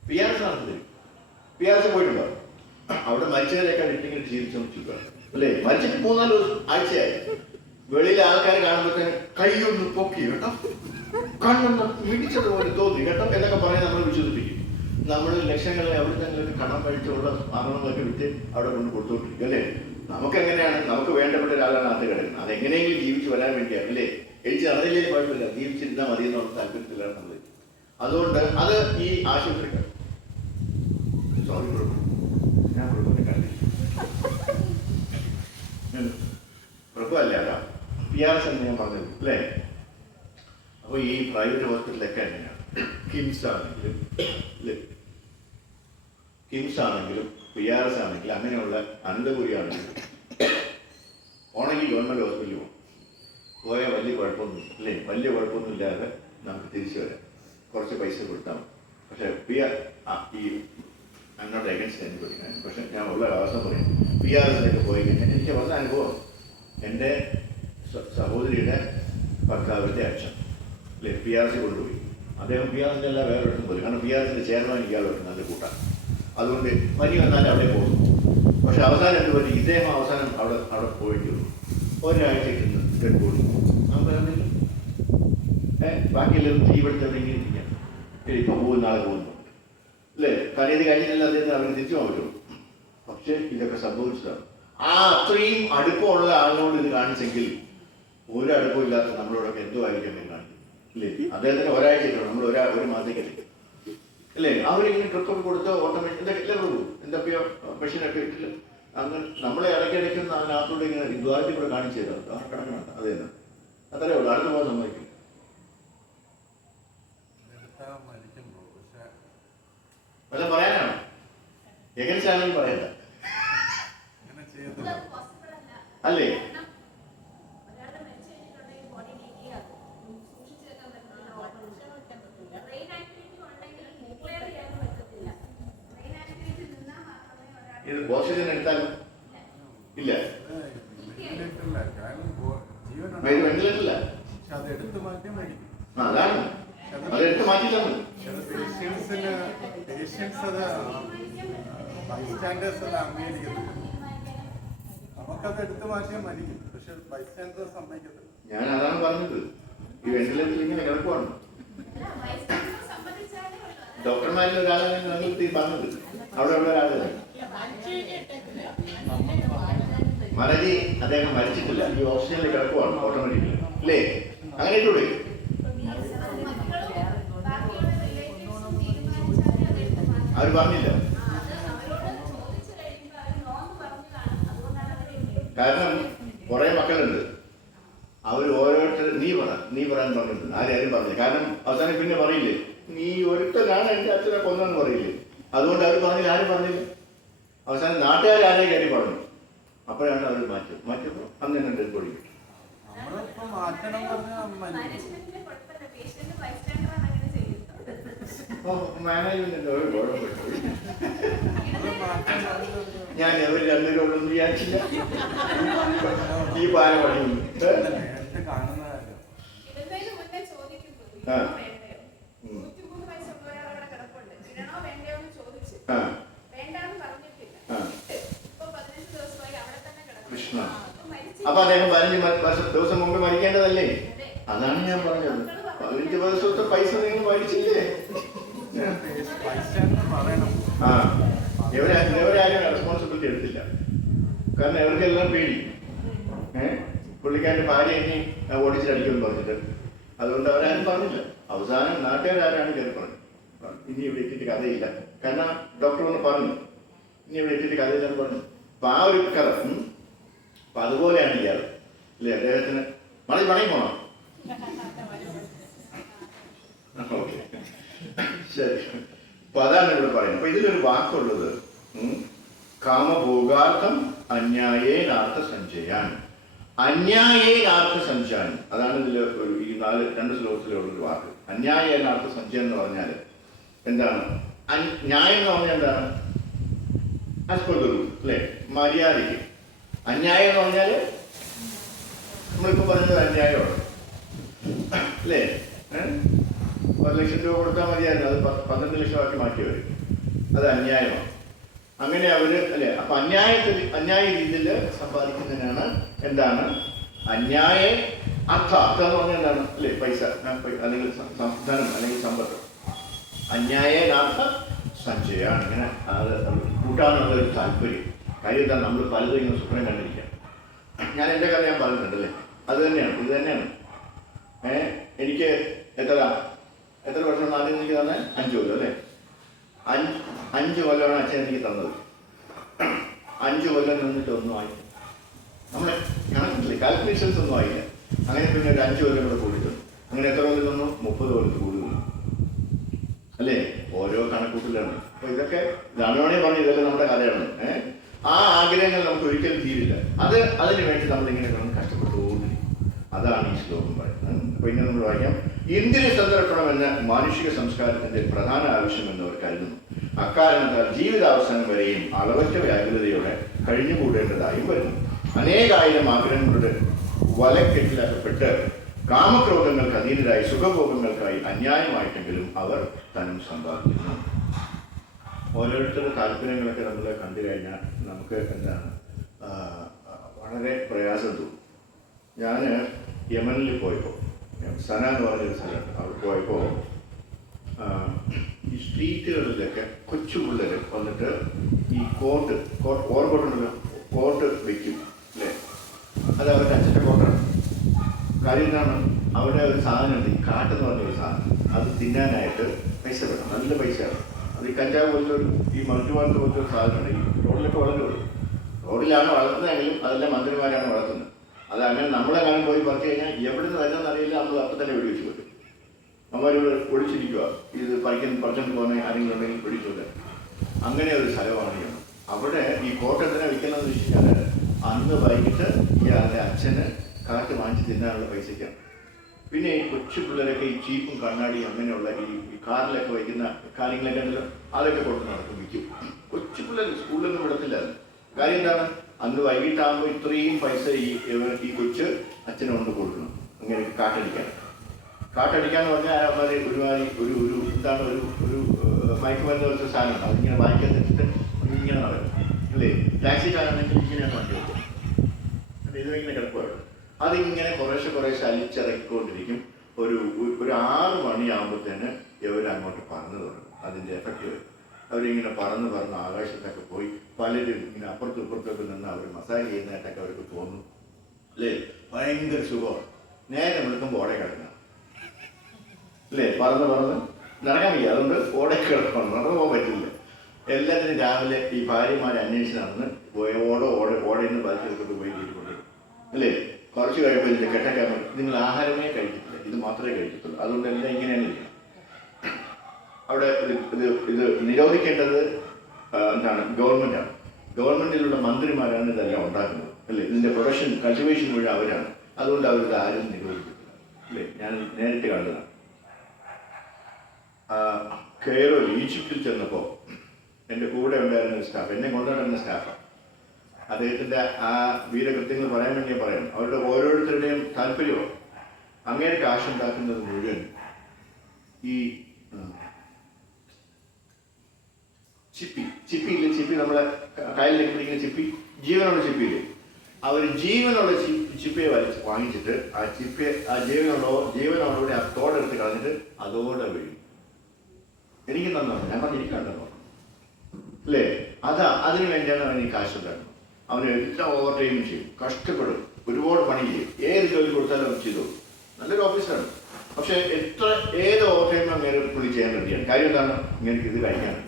PRS നടത്തി തരും. PRS പോയിട്ടുണ്ടോ? അവിടെ മരിച്ചവരെയൊക്കെ ഇട്ടിങ്ങനെ ജീവിച്ചു, അല്ലേ? മരിച്ചിട്ട് 3-4 ആഴ്ചയായി. വെളിയിലെ ആൾക്കാർ കാണുമ്പോഴത്തേന് കൈയൊന്ന് പൊക്കി കേട്ടോ, കണ്ണൊന്ന് മിടിച്ചതുപോലെ തോന്നി കേട്ടോ എന്നൊക്കെ പറഞ്ഞ് നമ്മൾ വിശ്വസിപ്പിക്കും. നമ്മൾ ലക്ഷങ്ങളെ എവിടുന്നെങ്കിലൊക്കെ കടം കഴിച്ചുള്ള ആഭരണങ്ങളൊക്കെ വിറ്റ് അവിടെ കൊണ്ട് കൊടുത്തുകൊണ്ടിരിക്കും, അല്ലേ? നമുക്ക് എങ്ങനെയാണ്? നമുക്ക് വേണ്ടപ്പെട്ട ഒരാളാണ് അത് കിടക്കുന്നത്. അതെങ്ങനെയെങ്കിലും ജീവിച്ച് വരാൻ വേണ്ടിയാണ്, അല്ലേ? കഴിച്ച് നടന്നില്ലേ കുഴപ്പമില്ല, ജീവിച്ചിരുന്നാൽ മതി എന്നുള്ള താല്പര്യത്തിലാണ് നമ്മൾ. അതുകൊണ്ട് അത് ഈ ആശുപത്രിക്കാർ ഞാൻ കുഴപ്പമില്ല കണ്ടില്ല കുഴപ്പമല്ല. അതാ PRS എന്ന് ഞാൻ പറഞ്ഞത്, അല്ലേ? അപ്പോൾ ഈ പ്രൈവറ്റ് ഹോസ്പിറ്റലൊക്കെ എങ്ങനെയാണ്? കിംസ് ആണെങ്കിലും PRS ആണെങ്കിലും അങ്ങനെയുള്ള അനന്തപുരി ആണെങ്കിലും ഓണെങ്കിൽ ഗവൺമെൻറ് ഹോസ്പിറ്റലിൽ പോകും. പോയാൽ വലിയ കുഴപ്പമൊന്നും, അല്ലേ? വലിയ കുഴപ്പമൊന്നും ഇല്ലാതെ നമുക്ക് തിരിച്ചു വരാം. കുറച്ച് പൈസ കൊടുത്താൽ മതി. പക്ഷേ ഈ അങ്ങോട്ട് എഗൻസ്റ്റ് എനിക്കൊരു പക്ഷെ ഞാൻ ഉള്ള അവസ്ഥ പറയും. PRSിലേക്ക് പോയി കഴിഞ്ഞാൽ എനിക്ക് വന്ന അനുഭവം. എൻ്റെ സഹോദരിയുടെ ഭർത്താവിൻ്റെ അച്ഛൻ, അല്ലേ, PRS കൊണ്ടുപോയി. അദ്ദേഹം PRSിൻ്റെ എല്ലാം വേറെ ഇടത്തും പോയി. കാരണം PRSിൻ്റെ ചെയർമാൻ ഇയാളോട്ട് നല്ല കൂട്ടാണ്. അതുകൊണ്ട് പനി വന്നാൽ അവിടെ പോകുന്നു. പക്ഷെ അവസാനം എന്ത് പറ്റി? ഇദ്ദേഹം അവസാനം അവിടെ പോയിട്ട് ഒരാഴ്ചയ്ക്ക് പോകുന്നു. നമുക്ക് ബാക്കിയെല്ലാവരും ഇവിടുത്തെ എവിടെയെങ്കിലും ഇരിക്കാം. ഇപ്പം പോകും, നാളെ പോകുന്നു, അല്ലേ? കാര്യം ഇത് കഴിഞ്ഞാൽ അദ്ദേഹത്തിന് അവർ തിരിച്ചു പോകാൻ പറ്റുള്ളൂ. പക്ഷെ ഇതൊക്കെ സംഭവിച്ചതാണ്. അത്രയും അടുപ്പമുള്ള ആളിനോട് ഇത് കാണിച്ചെങ്കിൽ ഒരു അടുപ്പമില്ലാത്ത നമ്മളോടൊക്കെ എന്തോ ആയിരിക്കും കാണിക്കും, ഇല്ലേ? അദ്ദേഹത്തിന് ഒരാഴ്ച നമ്മൾ ഒരു മാസത്തേക്കല്ലേ. അല്ലേ? അവരിങ്ങനെ ട്രിപ്പൊക്കെ കൊടുത്ത് ഓട്ടോമേഷൻ എന്തൊക്കെയോ മെഷീനൊക്കെ ഇട്ടില്ല. അങ്ങനെ നമ്മളെ ഇടയ്ക്കിടയ്ക്ക് അതിനകത്തൂടെ ഇങ്ങനെ ദ്വാരത്തിൽ കൂടെ കാണിച്ചു തരാം. കിടക്കണം അത് തന്നെ, അത്രേ ഉള്ളൂ. അടുത്ത പോകാൻ സമ്മതിക്കും. വല്ല പറയാനാണോ? എങ്ങനെ ചാനൽ പറയണ്ട അല്ലേ? ഇത് ഓക്സിജൻ എടുത്താലും ഇല്ല, വെന്റിലേറ്ററില്ല. അതാണ് അത് എടുത്ത് മാറ്റിയിട്ടാണ്. ഞാൻ അതാണ് പറഞ്ഞത്, ഈ വെന്റിലേറ്ററിൽ ഇങ്ങനെ കിടക്കുവാണ്. ഡോക്ടർമാരിൽ ഒരാളാണ് ഞങ്ങൾ പറഞ്ഞത്. അവിടെ ഉള്ള ഒരാള് മരജി അദ്ദേഹം മരിച്ചിട്ടില്ല, ഈ ഓക്സിജനിൽ കിടക്കുവാണ് ഓട്ടോമാറ്റിക്കലി, അല്ലേ? അങ്ങനെ ഇട്ടൂടെ? അവർ പറഞ്ഞില്ല. കാരണം കുറെ മക്കളുണ്ട്, അവർ ഓരോരുത്തർ നീ പറയാൻ പറഞ്ഞിട്ടുണ്ട്. ആരും പറഞ്ഞില്ല. കാരണം അവസാനം പിന്നെ പറയില്ലേ, നീ ഒരുത്തനാണ് എൻ്റെ അച്ഛനെ കൊന്നെന്ന് പറയില്ലേ? അതുകൊണ്ട് അവർ പറഞ്ഞില്ല, ആരും പറഞ്ഞില്ല. അവസാനം നാട്ടുകാരെ കയറി പറഞ്ഞു. അപ്പോഴാണ് അവർ മാറ്റിയപ്പോൾ അന്ന് തന്നെ ഡെഡ് ബോഡി കിട്ടി. ഞാൻ അവർ രണ്ടുപേരോടൊന്നും വിചാരിച്ചില്ല. ഈ പാല പണി കൃഷ്ണ. അപ്പൊ അദ്ദേഹം 15 ദിവസം മുമ്പ് മരിക്കേണ്ടതല്ലേ? അതാണ് ഞാൻ പറഞ്ഞത്. 15 ദിവസത്തെ പൈസ നിങ്ങൾ മരിച്ചില്ലേ? ഇവരാരും റെസ്പോൺസിബിലിറ്റി എടുത്തില്ല. കാരണം ഇവർക്കെല്ലാം പേടി. പുള്ളിക്കാരൻ്റെ ഭാര്യ ഇനി ഓടിച്ചിട്ടടിക്കുമെന്ന് പറഞ്ഞിട്ട്, അതുകൊണ്ട് അവരാരും പറഞ്ഞില്ല. അവസാനം നാട്ടുകാരാരാണ് കയറി പറഞ്ഞത്, ഇനി ഇവിടെ എത്തിയിട്ട് കഥയില്ല. കാരണം ഡോക്ടർ ഒന്ന് പറഞ്ഞു, ഇനി ഇവിടെ എത്തിയിട്ട് കഥയില്ലെന്ന് പറഞ്ഞു. അപ്പൊ ആ ഒരു കഥ. അപ്പൊ അതുപോലെയാണ് ഇയാൾ, അല്ലേ? അദ്ദേഹത്തിന് പണി പോണോ? ഓക്കെ, ശരി. അപ്പൊ അതാണ് ഇവിടെ പറയുന്നത്. അപ്പൊ ഇതിലൊരു വാക്കുള്ളത് കാമഭോഗാർത്ഥം അന്യായേനാർത്ഥ സഞ്ചയാൻ. അന്യായേനാർത്ഥ സഞ്ചയാൻ, അതാണ് ഇതിൽ ഒരു ഈ 2 ശ്ലോകത്തിലുള്ളൊരു വാക്ക്. അന്യായേനാർത്ഥ സഞ്ചയം എന്ന് പറഞ്ഞാൽ എന്താണ്? ന്യായം എന്ന് പറഞ്ഞാൽ എന്താണ്? അസ്പദു, അല്ലേ? മര്യാദയ്ക്ക്. അന്യായം എന്ന് പറഞ്ഞാൽ നമ്മളിപ്പോൾ പറഞ്ഞത് അന്യായമാണ്, അല്ലേ? 1 ലക്ഷം രൂപ കൊടുത്താൽ മതിയായിരുന്നു, അത് 12 ലക്ഷമാക്കി മാറ്റിയവർ. അത് അന്യായമാണ്. അങ്ങനെ അവര്, അല്ലെ? അപ്പൊ അന്യായ രീതിയിൽ സമ്പാദിക്കുന്നതിനാണ് എന്താണ്? അന്യായ അർത്ഥം എന്ന് പറഞ്ഞാൽ എന്താണ്? അല്ലെ? പൈസ അല്ലെങ്കിൽ ധനം അല്ലെങ്കിൽ സമ്പത്ത്. അന്യായനാർത്ഥ സഞ്ചയമാണ്. ഇങ്ങനെ അത് കൂട്ടാനുള്ളൊരു താല്പര്യം. കാര്യം എന്താണ്? നമ്മൾ പലതും ഇങ്ങനെ സ്വപ്നം കണ്ടിരിക്കാം. ഞാൻ എൻ്റെ കഥ ഞാൻ പറഞ്ഞിട്ടുണ്ടല്ലേ, അത് തന്നെയാണ്, ഇത് തന്നെയാണ്. എനിക്ക് എത്ര വർഷം ആദ്യം എനിക്ക് തന്നെ? 5 കൊല്ലം, അല്ലേ? 5 കൊല്ലമാണ് അച്ഛൻ എനിക്ക് തന്നത്. 5 കൊല്ലം നിന്നിട്ട് ഒന്നും ആയി. നമ്മളെ കണക്കില്ലേ, കാൽക്കുലേഷൻസ് ഒന്നും ആയില്ല. അങ്ങനെ പിന്നെ ഒരു 5 കൊല്ലം കൂടെ കൂടിയിട്ടുണ്ട്. അങ്ങനെ എത്ര കൊല്ലം തന്നു? 30 കൊല്ലം കൂടുതൽ, അല്ലേ? ഓരോ കണക്കൂട്ടിലാണ്. അപ്പൊ ഇതൊക്കെ ധാരണോണെ പറഞ്ഞു, ഇതെല്ലാം നമ്മുടെ കഥയാണ്. ആ ആഗ്രഹങ്ങൾ നമുക്ക് ഒരിക്കലും തീരില്ല. അതിനു വേണ്ടി നമ്മളിങ്ങനെ കഷ്ടപ്പെട്ടുകൊണ്ടിരിക്കും. അതാണ് ഈ ശ്ലോകം പറയുന്നത്. അപ്പൊ ഇനി നമ്മൾ വായിക്കാം. ഇന്ദ്രിയ സന്ദർപ്പണം എന്ന മാനുഷിക സംസ്കാരത്തിന്റെ പ്രധാന ആവശ്യമെന്ന് അവർ കരുതുന്നു. അക്കാരണത്താൽ ജീവിതാവസാനം വരെയും അളവറ്റ വ്യാകുലതയോടെ കഴിഞ്ഞുകൂടേണ്ടതായും വരുന്നു. അനേകായിരം ആഗ്രഹങ്ങളുടെ വലക്കെട്ടിലകപ്പെട്ട് കാമക്രോധങ്ങൾക്ക് അധീനരായി സുഖഭോഗങ്ങൾക്കായി അന്യായമായിട്ടെങ്കിലും അവർ ധനം സമ്പാദിക്കുന്നു. ഓരോരുത്തരുടെ താല്പര്യങ്ങളൊക്കെ നമ്മൾ കണ്ടു കഴിഞ്ഞാൽ നമുക്ക് എന്താണ് വളരെ പ്രയാസം തോന്നും. ഞാൻ യമനിൽ പോയപ്പോൾ, സന എന്ന് പറഞ്ഞൊരു സ്ഥലമുണ്ട്, അവിടെ പോയപ്പോൾ ഈ സ്ട്രീറ്റുകളിലൊക്കെ കൊച്ചു പിള്ളേർ വന്നിട്ട് ഈ ഓർക്കോട്ടുണ്ടല്ലോ, കോട്ട് വയ്ക്കും, അല്ലേ? അത് അവരുടെ അച്ഛൻ്റെ കോട്ടാണ്. കാര്യം എന്താണ്? അവിടെ ഒരു സാധനമുണ്ട്, ഈ കാട്ടെന്ന് പറഞ്ഞൊരു സാധനം. അത് തിന്നാനായിട്ട് പൈസ വേണം, നല്ല പൈസയാണ്. അത് ഈ കഞ്ചാവ് പോലത്തെ ഈ മറിച്ചുവാർത്ത പോലത്തെ ഒരു സാധനമാണ്. ഈ റോഡിലൊക്കെ വളരുള്ളൂ. റോഡിലാണ് വളർത്തുന്നതെങ്കിലും അതെല്ലാം മന്ത്രിമാരാണ് വളർത്തുന്നത്. അത് അങ്ങനെ നമ്മളെ കാലം പോയി പറിച്ചു കഴിഞ്ഞാൽ എവിടെ നിന്ന് വരുന്നതെന്ന് അറിയില്ല, നമ്മൾ അപ്പം തന്നെ വെടിവെച്ച് പറ്റും. നമ്മളിവിടെ ഒളിച്ചിരിക്കുക, ഇത് പറിച്ചുകൊണ്ട് പോകുന്ന ആരെങ്കിലും ഉണ്ടെങ്കിൽ പിടിച്ചോട്ടെ. അങ്ങനെ ഒരു സ്ഥലമാണ്. അവിടെ ഈ കോട്ട എന്തിനാ വിൽക്കുന്നതെന്ന് വെച്ച് കഴിഞ്ഞാൽ അന്ന് വൈകിട്ട് ഇയാളുടെ അച്ഛന് കാറ്റ് വാങ്ങിച്ച് തിന്നാനുള്ള പൈസയ്ക്കാണ്. പിന്നെ ഈ കൊച്ചു പിള്ളേരൊക്കെ ഈ ചീപ്പും കണ്ണാടിയും അങ്ങനെയുള്ള ഈ കാറിലൊക്കെ വയ്ക്കുന്ന കാര്യങ്ങളൊക്കെ ഉണ്ടല്ലോ, അതൊക്കെ കൊണ്ട് നടക്കും, വിൽക്കും. കൊച്ചു പിള്ളേർ സ്കൂളിലൊന്നും വിടത്തില്ലായിരുന്നു. കാര്യം എന്താണ്? അന്ന് വൈകിട്ടാകുമ്പോൾ ഇത്രയും പൈസ ഈ കൊച്ച് അച്ഛനെ കൊണ്ട് കൊടുക്കണം. അങ്ങനെ കാട്ടടിക്കാന്ന് പറഞ്ഞാൽ ഒരുമാതിരി ഒരു എന്താണ് ഒരു മയക്കുമരുന്ന് പോലത്തെ സാധനമുണ്ട്. അതിങ്ങനെ വായിക്കാൻ തെറ്റിട്ട് ഇങ്ങനെ നടക്കും അല്ലേ. ടാക്സിക്കാരാണെങ്കിൽ ഇങ്ങനെയാണ് വണ്ടി വെക്കും, ഇതിങ്ങനെ കിടക്കുവാണ്. അതിങ്ങനെ കുറേശ്ശെ അലിച്ചിറക്കിക്കൊണ്ടിരിക്കും. ഒരു 6 മണിയാകുമ്പോഴത്തേന് ഇവരങ്ങോട്ട് പറന്ന് തുടങ്ങും. അതിൻ്റെ എഫക്റ്റ് വരും. അവരിങ്ങനെ പറന്ന് ആകാശത്തൊക്കെ പോയി പലരും ഇങ്ങനെ അപ്പുറത്തും ഇപ്പുറത്തൊക്കെ നിന്ന് അവർ മസാജ് ചെയ്യുന്നതായിട്ടൊക്കെ അവർക്ക് തോന്നും അല്ലേ. ഭയങ്കര സുഖമാണ്. നേരെ വിളിക്കുമ്പോൾ ഓടെ കിടക്കണം അല്ലേ. പറന്ന് നടക്കാൻ വയ്യ, അതുകൊണ്ട് ഓടെ കിടക്കണം, നടന്നു പോകാൻ പറ്റില്ല. എല്ലാത്തിനും രാവിലെ ഈ ഭാര്യമാരെ അന്വേഷിച്ച് നടന്ന് ഓടയിൽ നിന്ന് ബാക്കി എടുത്തിട്ട് പോയി വീട്ടിൽ അല്ലേ. കുറച്ച് കഴിയുമ്പോൾ ഇതിൻ്റെ കെട്ടൊക്കെ നിങ്ങൾ ആഹാരമേ കഴിക്കത്തില്ല, ഇത് മാത്രമേ കഴിക്കത്തുള്ളൂ. അതുകൊണ്ട് എല്ലാം ഇങ്ങനെയാണ് ഇരിക്കണം. അവിടെ ഇത് നിരോധിക്കേണ്ടത് എന്താണ്? ഗവൺമെൻറ്റാണ്. ഗവൺമെൻറ്റിലുള്ള മന്ത്രിമാരാണ് ഇതെല്ലാം ഉണ്ടാക്കുന്നത് അല്ലേ. ഇതിൻ്റെ പ്രൊഡക്ഷൻ കൾട്ടിവേഷൻ വഴി അവരാണ്. അതുകൊണ്ട് അവരിത് ആരും നിരോധിക്കത്തില്ല അല്ലേ. ഞാൻ നേരിട്ട് കണ്ടതാണ്. കെയ്റോയിൽ ഈജിപ്തിൽ ചെന്നപ്പോൾ എൻ്റെ കൂടെ ഉണ്ടായിരുന്ന സ്റ്റാഫ്, എന്നെ കൊണ്ടുവരുന്ന സ്റ്റാഫാണ്. അദ്ദേഹത്തിൻ്റെ ആ വീരകൃത്യങ്ങൾ പറയാൻ വേണ്ടി പറയണം. അവരുടെ ഓരോരുത്തരുടെയും താല്പര്യമാണ്. അങ്ങനെ കാശുണ്ടാക്കുന്നത് മുഴുവൻ ഈ ചിപ്പി നമ്മളെ കയ്യിലേക്ക് പിടിക്കുന്ന ചിപ്പി, ജീവനുള്ള ചിപ്പിയില്ലേ, അവർ ജീവനുള്ള ചിപ്പിയെ വാങ്ങിച്ചിട്ട് ആ ജീവനോടുകൂടി ആ തോടെടുത്ത് കളഞ്ഞിട്ട് അതോടെ വീഴും. എനിക്ക് തന്നോ, ഞാൻ പറഞ്ഞു എനിക്ക് കണ്ടെന്നോ അല്ലേ. അതിനു വേണ്ടിയാണ് അവൻ ഈ കാശുണ്ടാക്കുന്നത്. അവന് എല്ലാം ഓവർ ടൈം ചെയ്യും, കഷ്ടപ്പെടും, ഒരുപാട് പണി ചെയ്യും. ഏത് ജോലി കൊടുത്താലും അവൻ ചെയ്തു. നല്ലൊരു ഓഫീസറാണ്. പക്ഷെ ഏത് ഓവർ ടൈം അങ്ങനെ പുള്ളി ചെയ്യാൻ വേണ്ടിയാണ്. കാര്യം എന്താണ്? ഇങ്ങനെ ഇത് കഴിക്കാനാണ്.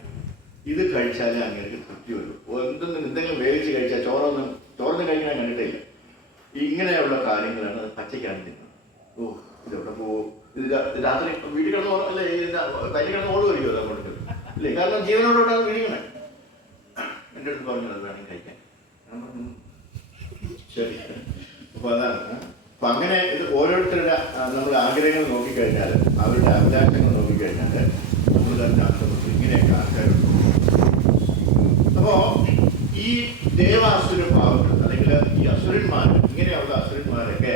ഇത് കഴിച്ചാലേ അങ്ങനെ തൃപ്തി വരുള്ളൂ. എന്തെങ്കിലും വേവിച്ച് കഴിച്ചാൽ ചോറൊന്നും കഴിക്കാൻ കണ്ടിട്ടില്ല. ഇങ്ങനെയുള്ള കാര്യങ്ങളാണ് പച്ചയ്ക്കാണ് തിന്നുന്നത്. ഇതെവിടെ പോകും? ഇത് രാത്രി വീട്ടിൽ കിടന്ന് അല്ലേ, വലിയ കിടന്ന് ഓടുമായിരിക്കും അത് അങ്ങോട്ട് അല്ലേ. കാരണം ജീവനോടുകൂടെ അത് വീടിക്കണേ. എൻ്റെ അടുത്ത് പറഞ്ഞു അത് വേണമെങ്കിൽ കഴിക്കാൻ. ശരി. അപ്പോൾ അതാണ്. അപ്പം അങ്ങനെ ഇത് ഓരോരുത്തരുടെ നമ്മൾ ആഗ്രഹങ്ങൾ നോക്കിക്കഴിഞ്ഞാൽ, അവരുടെ അഭിലാഷങ്ങൾ നോക്കിക്കഴിഞ്ഞാൽ നമ്മൾ തന്നെ അർത്ഥപ്പെട്ടു ഇങ്ങനെയൊക്കെ ആൾക്കാരുണ്ട്. അപ്പോൾ ഈ ദേവാസുര ഭാവങ്ങൾ അല്ലെങ്കിൽ ഈ അസുരന്മാർ, ഇങ്ങനെയുള്ള അസുരന്മാരൊക്കെ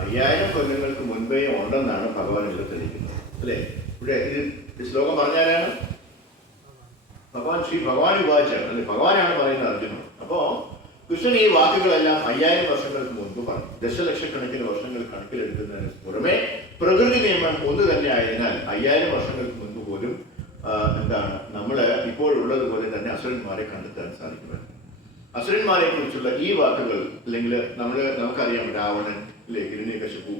5000 കൊല്ലങ്ങൾക്ക് മുൻപേ ഉണ്ടെന്നാണ് ഭഗവാൻ ഇവിടെ തെളിയിക്കുന്നത് അല്ലേ. ഇവിടെ ഇത് ശ്ലോകം പറഞ്ഞാലാണ് ശ്രീ ഭഗവാൻ ഉപാധിച്ചാണ് അല്ലെ. ഭഗവാനാണ് പറയുന്നത് അർജുനൻ. അപ്പോൾ കൃഷ്ണൻ ഈ വാക്കുകളെല്ലാം 5000 വർഷങ്ങൾക്ക് മുൻപ് പറഞ്ഞു. ദശലക്ഷക്കണക്കിന് വർഷങ്ങൾ കണക്കിലെടുക്കുന്നതിന് പുറമെ പ്രകൃതി നിയമം ഒന്ന് തന്നെ ആയതിനാൽ 5000 വർഷങ്ങൾക്ക് മുൻപ് പോലും എന്താണ് നമ്മൾ ഇപ്പോഴുള്ളതുപോലെ തന്നെ അസുരന്മാരെ കണ്ടെത്താൻ സാധിക്കുന്നത്. അസുരന്മാരെ കുറിച്ചുള്ള ഈ വാക്കുകൾ അല്ലെങ്കിൽ നമുക്കറിയാം, രാവണൻ അല്ലെ, ഹിരണ്യകശിപു,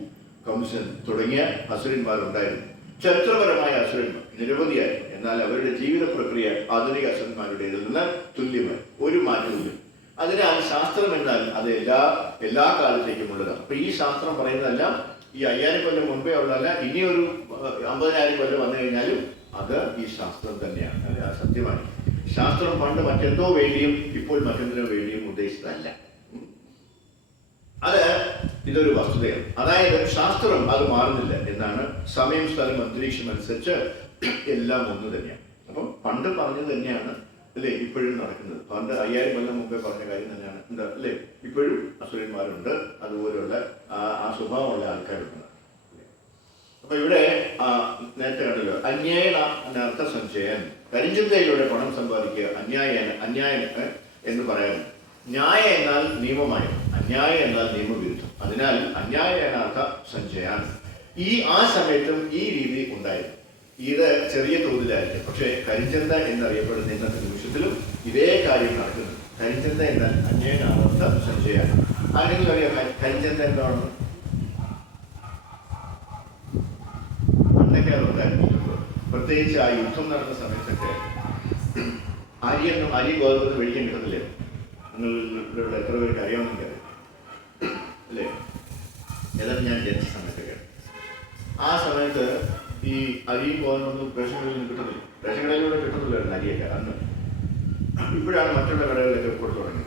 കംസൻ തുടങ്ങിയ അസുരന്മാരുണ്ടായിരുന്നു. ചരിത്രപരമായ അസുരന്മാർ നിരവധിയായിരുന്നു. എന്നാൽ അവരുടെ ജീവിത പ്രക്രിയ ആധുനിക അസുരന്മാരുടേതിൽ നിന്ന് തുല്യമായി, ഒരു മാറ്റമില്ല. അതിനാൽ ശാസ്ത്രം എന്നാൽ അത് എല്ലാ കാലത്തേക്കും ഉള്ളതാണ്. അപ്പൊ ഈ ശാസ്ത്രം പറയുന്നതെല്ലാം ഈ 5000 കൊല്ലം മുൻപേ ഉള്ളതല്ല. ഇനിയൊരു 50,000 കൊല്ലം വന്നു കഴിഞ്ഞാലും അത് ഈ ശാസ്ത്രം തന്നെയാണ്, അത് സത്യമാണ്. ശാസ്ത്രം പണ്ട് മറ്റെന്തോ വേണ്ടിയും ഇപ്പോൾ മറ്റെന്തിനോ വേണ്ടിയും ഉദ്ദേശിച്ചതല്ല. ഇതൊരു വസ്തുതയാണ്. അതായത് ശാസ്ത്രം അത് മാറുന്നില്ല എന്നാണ്. സമയം, സ്ഥലം, അന്തരീക്ഷം അനുസരിച്ച് എല്ലാം ഒന്ന് തന്നെയാണ്. അപ്പം പണ്ട് പറഞ്ഞത് തന്നെയാണ് അല്ലേ ഇപ്പോഴും നടക്കുന്നത്. പണ്ട് 5000 കൊല്ലം മുമ്പേ പറഞ്ഞ കാര്യം തന്നെയാണ് എന്താ അല്ലേ. ഇപ്പോഴും അസുരന്മാരുണ്ട്, അതുപോലെയുള്ള ആ സ്വഭാവമുള്ള ആൾക്കാരുണ്ട്. അപ്പൊ ഇവിടെ നേരത്തെ കണ്ടല്ലോ, അന്യായന അർത്ഥ സഞ്ചയൻ, കരിഞ്ചന്തയിലൂടെ പണം സമ്പാദിക്കുക. അന്യായന എന്ന് പറയാൻ, ന്യായ എന്നാൽ നിയമമായി, അന്യായ എന്നാൽ നിയമവിരുദ്ധം. അതിനാൽ അന്യായനാർത്ഥ സഞ്ചയാൻ ആ സമയത്തും ഈ രീതി ഉണ്ടായിരുന്നു. ഇത് ചെറിയ തോതിലായിരിക്കും, പക്ഷേ കരിഞ്ചന്ത എന്നറിയപ്പെടുന്ന ഇന്നത്തെ നിമിഷത്തിലും ഇതേ കാര്യം നടക്കുന്നു. കരിഞ്ചന്ത എന്നാൽ അന്യായനാർത്ഥ സഞ്ചയാൻ. ആരെങ്കിലും അറിയാം കരിഞ്ചന്ത എന്താണെന്ന്? പണ്ടൊക്കെ അത് ഉണ്ടായിരുന്നു. പ്രത്യേകിച്ച് ആ യുദ്ധം നടന്ന സമയത്തൊക്കെ അരി ഗോതമ്പൊന്നും മേടിക്കാൻ കിട്ടുന്നില്ലേ? നിങ്ങളുടെ എത്ര പേർക്ക് അറിയാമെന്നില്ല അല്ലേ? ഏതാണ്ട് ഞാൻ ജനിച്ച സമയത്തൊക്കെ ആ സമയത്ത് ഈ അരിയും ഗോതമ്പൊന്നും റേഷൻ കടയിൽ നിന്ന് കിട്ടുന്നില്ല. റേഷൻ കടയിലൂടെ കിട്ടുന്നില്ലായിരുന്നു അരിയൊക്കെ അന്ന്. ഇപ്പോഴാണ് മറ്റുള്ള കടകളിലൊക്കെ കൊടുത്തു തുടങ്ങി,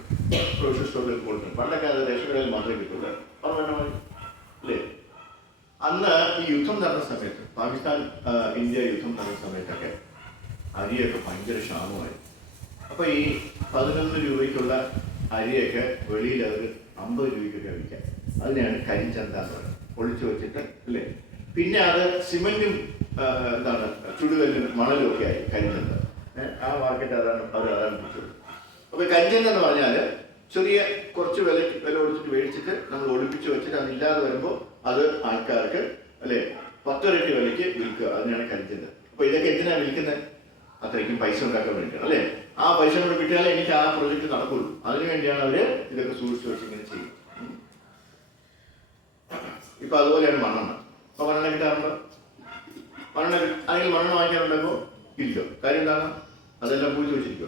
പ്രൊവിഷൻ സ്റ്റോറിൽ കൊടുത്തു. പണ്ടൊക്കെ അത് റേഷൻ കടയിൽ മാത്രമേ കിട്ടുള്ളൂ. അല്ലേ? അന്ന് ഈ യുദ്ധം നടന്ന സമയത്ത്, പാകിസ്ഥാൻ ഇന്ത്യ യുദ്ധം നടന്ന സമയത്തൊക്കെ അരിയൊക്കെ ഭയങ്കര ക്ഷാമമായി. അപ്പൊ ഈ 11 രൂപയ്ക്കുള്ള അരിയൊക്കെ വെളിയിൽ അവർ 50 രൂപയ്ക്കൊക്കെ വിൽക്കാം. അതിനെയാണ് കരിഞ്ചന്ത എന്ന് പറയുന്നത്. ഒളിച്ചു വെച്ചിട്ട് അല്ലേ? പിന്നെ അത് സിമെന്റും ചുടുകല്ലും മണലും ഒക്കെ ആയി കരിഞ്ചന്ത. ആ മാർക്കറ്റ് അതാണ് പിടിച്ചത്. അപ്പൊ കരിഞ്ചന്ത എന്ന് പറഞ്ഞാല് ചെറിയ കുറച്ച് വില കൊടുത്തിട്ട് മേടിച്ചിട്ട് നമ്മൾ ഒളിപ്പിച്ച് വെച്ചിട്ട് അതില്ലാതെ വരുമ്പോൾ അത് ആൾക്കാർക്ക് അല്ലെ 10 ഇരട്ടി വിലയ്ക്ക് വിൽക്കുക. അതിനാണ് കരിഞ്ചന്ത. അപ്പൊ ഇതൊക്കെ എന്തിനാണ് വിൽക്കുന്നത്? അത്രയ്ക്കും പൈസ ഉണ്ടാക്കാൻ വേണ്ടിയിട്ടാണ് അല്ലേ? ആ പൈസ കൂടെ കിട്ടിയാലേ എനിക്ക് ആ പ്രൊജക്ട് നടക്കുള്ളൂ. അതിനുവേണ്ടിയാണ് അവര് ഇതൊക്കെ സൂക്ഷിച്ച് വെച്ച് ഇങ്ങനെ ചെയ്യും. ഇപ്പൊ അതുപോലെയാണ് മണ്ണെണ്ണ. അപ്പൊ മണ്ണെണ്ണ കിട്ടാറുണ്ടോ? മണ്ണെണ്ണ വാങ്ങിക്കാറുണ്ടോ? ഇല്ല. കാര്യം എന്താണ്? അതെല്ലാം പൂജ വെച്ചിരിക്കുക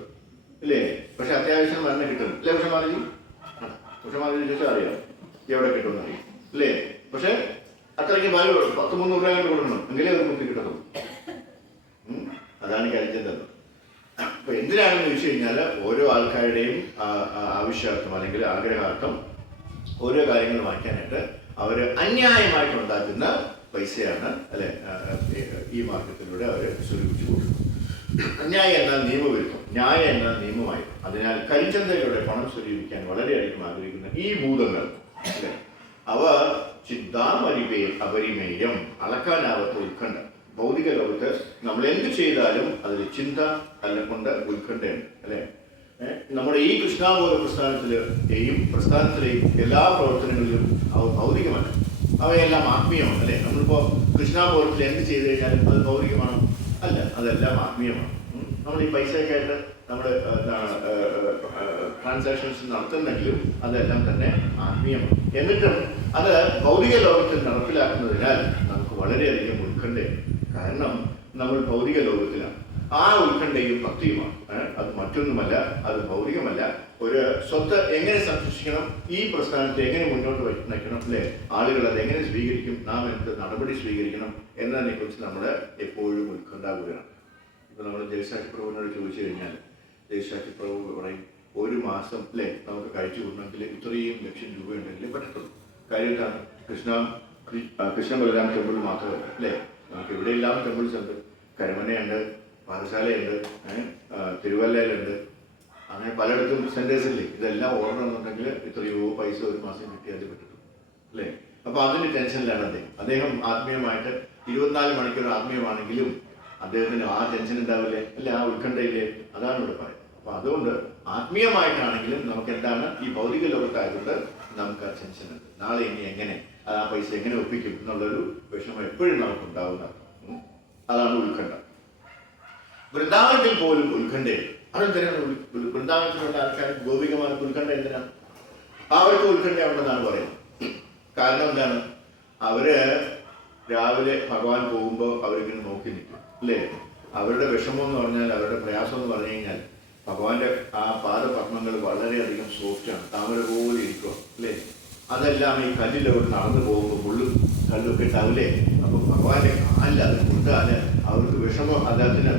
ഇല്ലേ? പക്ഷെ അത്യാവശ്യം മണ്ണെണ്ണ കിട്ടുന്നു അല്ലേ? ഉഷമാതിരി ചോദിച്ചാൽ അറിയാം എവിടെ കിട്ടുമെന്ന് അറിയാം അല്ലേ? പക്ഷെ അത്രയ്ക്ക് വില 100-300 രൂപ കൊടുക്കണം എങ്കിലേ ഒരു മുത്തി കിട്ടത്തുള്ളൂ. അതാണ് കരിഞ്ചന്ത. അപ്പൊ എന്തിനാണെന്ന് ചോദിച്ചു കഴിഞ്ഞാല് ഓരോ ആൾക്കാരുടെയും ആവശ്യാർത്ഥം അല്ലെങ്കിൽ ആഗ്രഹാർത്ഥം ഓരോ കാര്യങ്ങൾ വാങ്ങിക്കാനായിട്ട് അവര് അന്യായമായിട്ട് ഉണ്ടാക്കുന്ന പൈസയാണ് അല്ലെ ഈ മാർക്കറ്റിലൂടെ അവർ സ്വരൂപിച്ചു കൊടുക്കും. അന്യായം എന്നാൽ നിയമവിരുദ്ധം, ന്യായം എന്നാൽ നിയമമായി. അതിനാൽ കരിഞ്ചന്തയിലൂടെ പണം സ്വരൂപിക്കാൻ വളരെയധികം ആഗ്രഹിക്കുന്ന ഈ ഭൂതങ്ങൾ അല്ലെ, അവ അപരിമേയം, അളക്കാനാവാത്ത ഉത്കണ്ഠ. ഭൗതിക ലോകത്ത് നമ്മൾ എന്ത് ചെയ്താലും അതിൽ ചിന്ത കൊണ്ട് ഉത്കണ്ഠയുണ്ട് അല്ലെ? നമ്മുടെ ഈ കൃഷ്ണാബോധ പ്രസ്ഥാനത്തിലെയും എല്ലാ പ്രവർത്തനങ്ങളിലും അവ ഭൗതികമല്ല, അവയെല്ലാം ആത്മീയമാണ് അല്ലെ? നമ്മളിപ്പോ കൃഷ്ണാബോധത്തിൽ എന്ത് ചെയ്തു കഴിഞ്ഞാലും അത് ഭൗതികമാണോ? അല്ല, അതെല്ലാം ആത്മീയമാണ്. നമ്മൾ ഈ പൈസയൊക്കെ ആയിട്ട് നമ്മൾ ട്രാൻസാക്ഷൻസ് നടത്തുന്നെങ്കിലും അതെല്ലാം തന്നെ ആത്മീയമാണ്. എന്നിട്ടും അത് ഭൗതിക ലോകത്തിൽ നടപ്പിലാക്കുന്നതിനാൽ നമുക്ക് വളരെയധികം ഉത്കണ്ഠയാണ്. കാരണം നമ്മൾ ഭൗതിക ലോകത്തിലാണ്. ആ ഉത്കണ്ഠയും ഭക്തിയുമാണ്. അത് മറ്റൊന്നുമല്ല, അത് ഭൗതികമല്ല. ഒരു സ്വത്ത് എങ്ങനെ സംരക്ഷിക്കണം, ഈ പ്രസ്ഥാനത്തെ എങ്ങനെ മുന്നോട്ട് നയിക്കണം അല്ലെ, ആളുകൾ അത് എങ്ങനെ സ്വീകരിക്കും, നാം എന്ത് നടപടി സ്വീകരിക്കണം എന്നതിനെ കുറിച്ച് നമ്മൾ എപ്പോഴും ഉത്കണ്ഠാകുകയാണ്. ഇപ്പൊ നമ്മൾ ജയസാക്ഷി പ്രഭുവിനോട് ചോദിച്ചു കഴിഞ്ഞാൽ ജയസാക്ഷി പ്രഭു പറയും, ഒരു മാസം അല്ലെ നമുക്ക് കഴിച്ചു കൂടണമെങ്കിൽ ഇത്രയും ലക്ഷം രൂപ ഉണ്ടെങ്കിൽ പറ്റത്തുള്ളൂ. കാര്യം എന്താണ്? കൃഷ്ണ ബലരാം ടെമ്പിൾ മാത്രമല്ല അല്ലേ, നമുക്ക് ഇവിടെയെല്ലാം ടെമ്പിൾസ് ഉണ്ട്. കരമനയുണ്ട്, പാറശാലയുണ്ട്, തിരുവല്ലയിലുണ്ട്, അങ്ങനെ പലയിടത്തും സെന്റേഴ്സില്ലേ. ഇതെല്ലാം ഓർഡർ എന്നുണ്ടെങ്കിൽ എത്രയോ പൈസ ഒരു മാസം കിട്ടിയാൽ പറ്റത്തുള്ളൂ അല്ലേ? അപ്പൊ അതിന്റെ ടെൻഷനിലാണ് അദ്ദേഹം ആത്മീയമായിട്ട് 24 മണിക്കൂർ ആത്മീയമാണെങ്കിലും അദ്ദേഹത്തിന് ആ ടെൻഷൻ ഉണ്ടാവില്ലേ അല്ലെ, ആ ഉത്കണ്ഠയില്ലേ? അതാണ് ഇവിടെ പറയുന്നത്. അപ്പൊ അതുകൊണ്ട് ആത്മീയമായിട്ടാണെങ്കിലും നമുക്ക് എന്താണ്, ഈ ഭൗതിക ലോകത്തായതുകൊണ്ട് നമുക്ക് ആ ടെൻഷൻ ഉണ്ട്. നാളെ ഇനി എങ്ങനെ ആ പൈസ എങ്ങനെ ഒപ്പിക്കും എന്നുള്ളൊരു വിഷമം എപ്പോഴും നമുക്ക് ഉണ്ടാവുന്നതാണ്. അതാണ് ഉത്കണ്ഠ. വൃന്ദാവനത്തിൽ പോലും ഉത്കണ്ഠയുണ്ട്. അതെന്തിനാണ് വൃന്ദാവനത്തിലുള്ള ആൾക്കാർ ഗോപികമാർക്ക് ഉത്കണ്ഠ എന്തിനാണ്? അവർക്ക് ഉത്കണ്ഠ ഉണ്ടെന്നാണ് പറയുന്നത്. കാരണം എന്താണ്? അവര് രാവിലെ ഭഗവാൻ പോകുമ്പോൾ അവരിങ്ങനെ നോക്കി നിൽക്കും അല്ലേ? അവരുടെ വിഷമം എന്ന് പറഞ്ഞാൽ, അവരുടെ പ്രയാസം എന്ന് പറഞ്ഞു കഴിഞ്ഞാൽ, ഭഗവാന്റെ ആ പാദപത്മങ്ങൾ വളരെയധികം സോഫ്റ്റാണ്, താമര പോലെ ഇരിക്കുക അല്ലേ? അതെല്ലാം ഈ കല്ലിലോട്ട് നടന്നു പോകുമ്പോൾ മുള്ളും കല്ലൊക്കെ ഉണ്ടാവില്ലേ? അപ്പൊ ഭഗവാന്റെ കാലിൽ അത് കൊടുത്താല് അവർക്ക് വിഷമം, അദ്ദേഹത്തിന്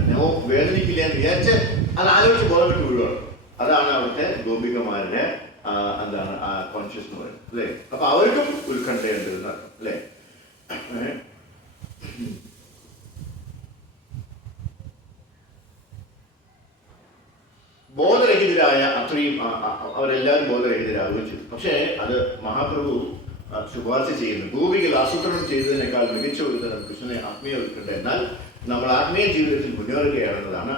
വേദനിക്കില്ല എന്ന് വിചാരിച്ച് അത് ആലോചിച്ച് ബോധപ്പെട്ട് വീഴുകയാണ്. അതാണ് അവിടുത്തെ ഗോപികമാരുടെ എന്താണ് ആ കോൺഷ്യസ് എന്ന് പറയുന്നത് അല്ലേ? അപ്പൊ അവർക്കും ഉത്കണ്ഠയുണ്ട് എന്നർത്ഥം അല്ലേ? ബോധരഹിതരായ അത്രയും അവരെല്ലാവരും ബോധരഹിതരാകുകയും ചെയ്തു. പക്ഷേ അത് മഹാപ്രഭു ശുപാർശ ചെയ്യുന്നു. ഗോപികൾ ആസൂത്രണം ചെയ്തതിനേക്കാൾ മികച്ച ഒരു തരം കൃഷ്ണനെ ആത്മീയ ഉത്കണ്ഠ. എന്നാൽ നമ്മൾ ആത്മീയ ജീവിതത്തിൽ മുന്നേറുകയാണെന്നതാണ്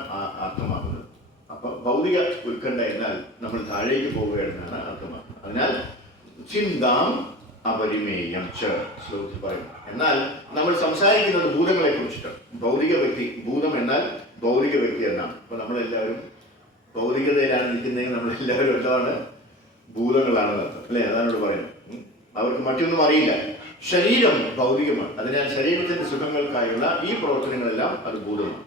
അർത്ഥമാക്കുന്നത്. അപ്പൊ ഭൗതിക ഉത്കണ്ഠ എന്നാൽ നമ്മൾ താഴേക്ക് പോവുകയാണെന്നാണ് അർത്ഥമാക്കുന്നത്. അതിനാൽ ചിന്താം അപരിമേയം ശ്ലോകത്തിൽ പറയുന്നു. എന്നാൽ നമ്മൾ സംസാരിക്കുന്നത് ഭൂതങ്ങളെ കുറിച്ചിട്ടാണ്. ഭൗതിക വ്യക്തി, ഭൂതം എന്നാൽ ഭൗതിക വ്യക്തി എന്നാണ്. അപ്പൊ നമ്മളെല്ലാവരും ഭൗതികതയിലാണ് നിൽക്കുന്നതെങ്കിൽ നമ്മളെല്ലാവരും എന്താണ്? ഭൂതങ്ങളാണെന്ന് അർത്ഥം അല്ലേ? അതാണ് ഇവിടെ പറയുന്നത്. അവർക്ക് മറ്റൊന്നും അറിയില്ല. ശരീരം ഭൗതികമാണ്. അതിനാൽ ശരീരത്തിന്റെ സുഖങ്ങൾക്കായുള്ള ഈ പ്രവർത്തനങ്ങളെല്ലാം അത് ഭൂതമാണ്.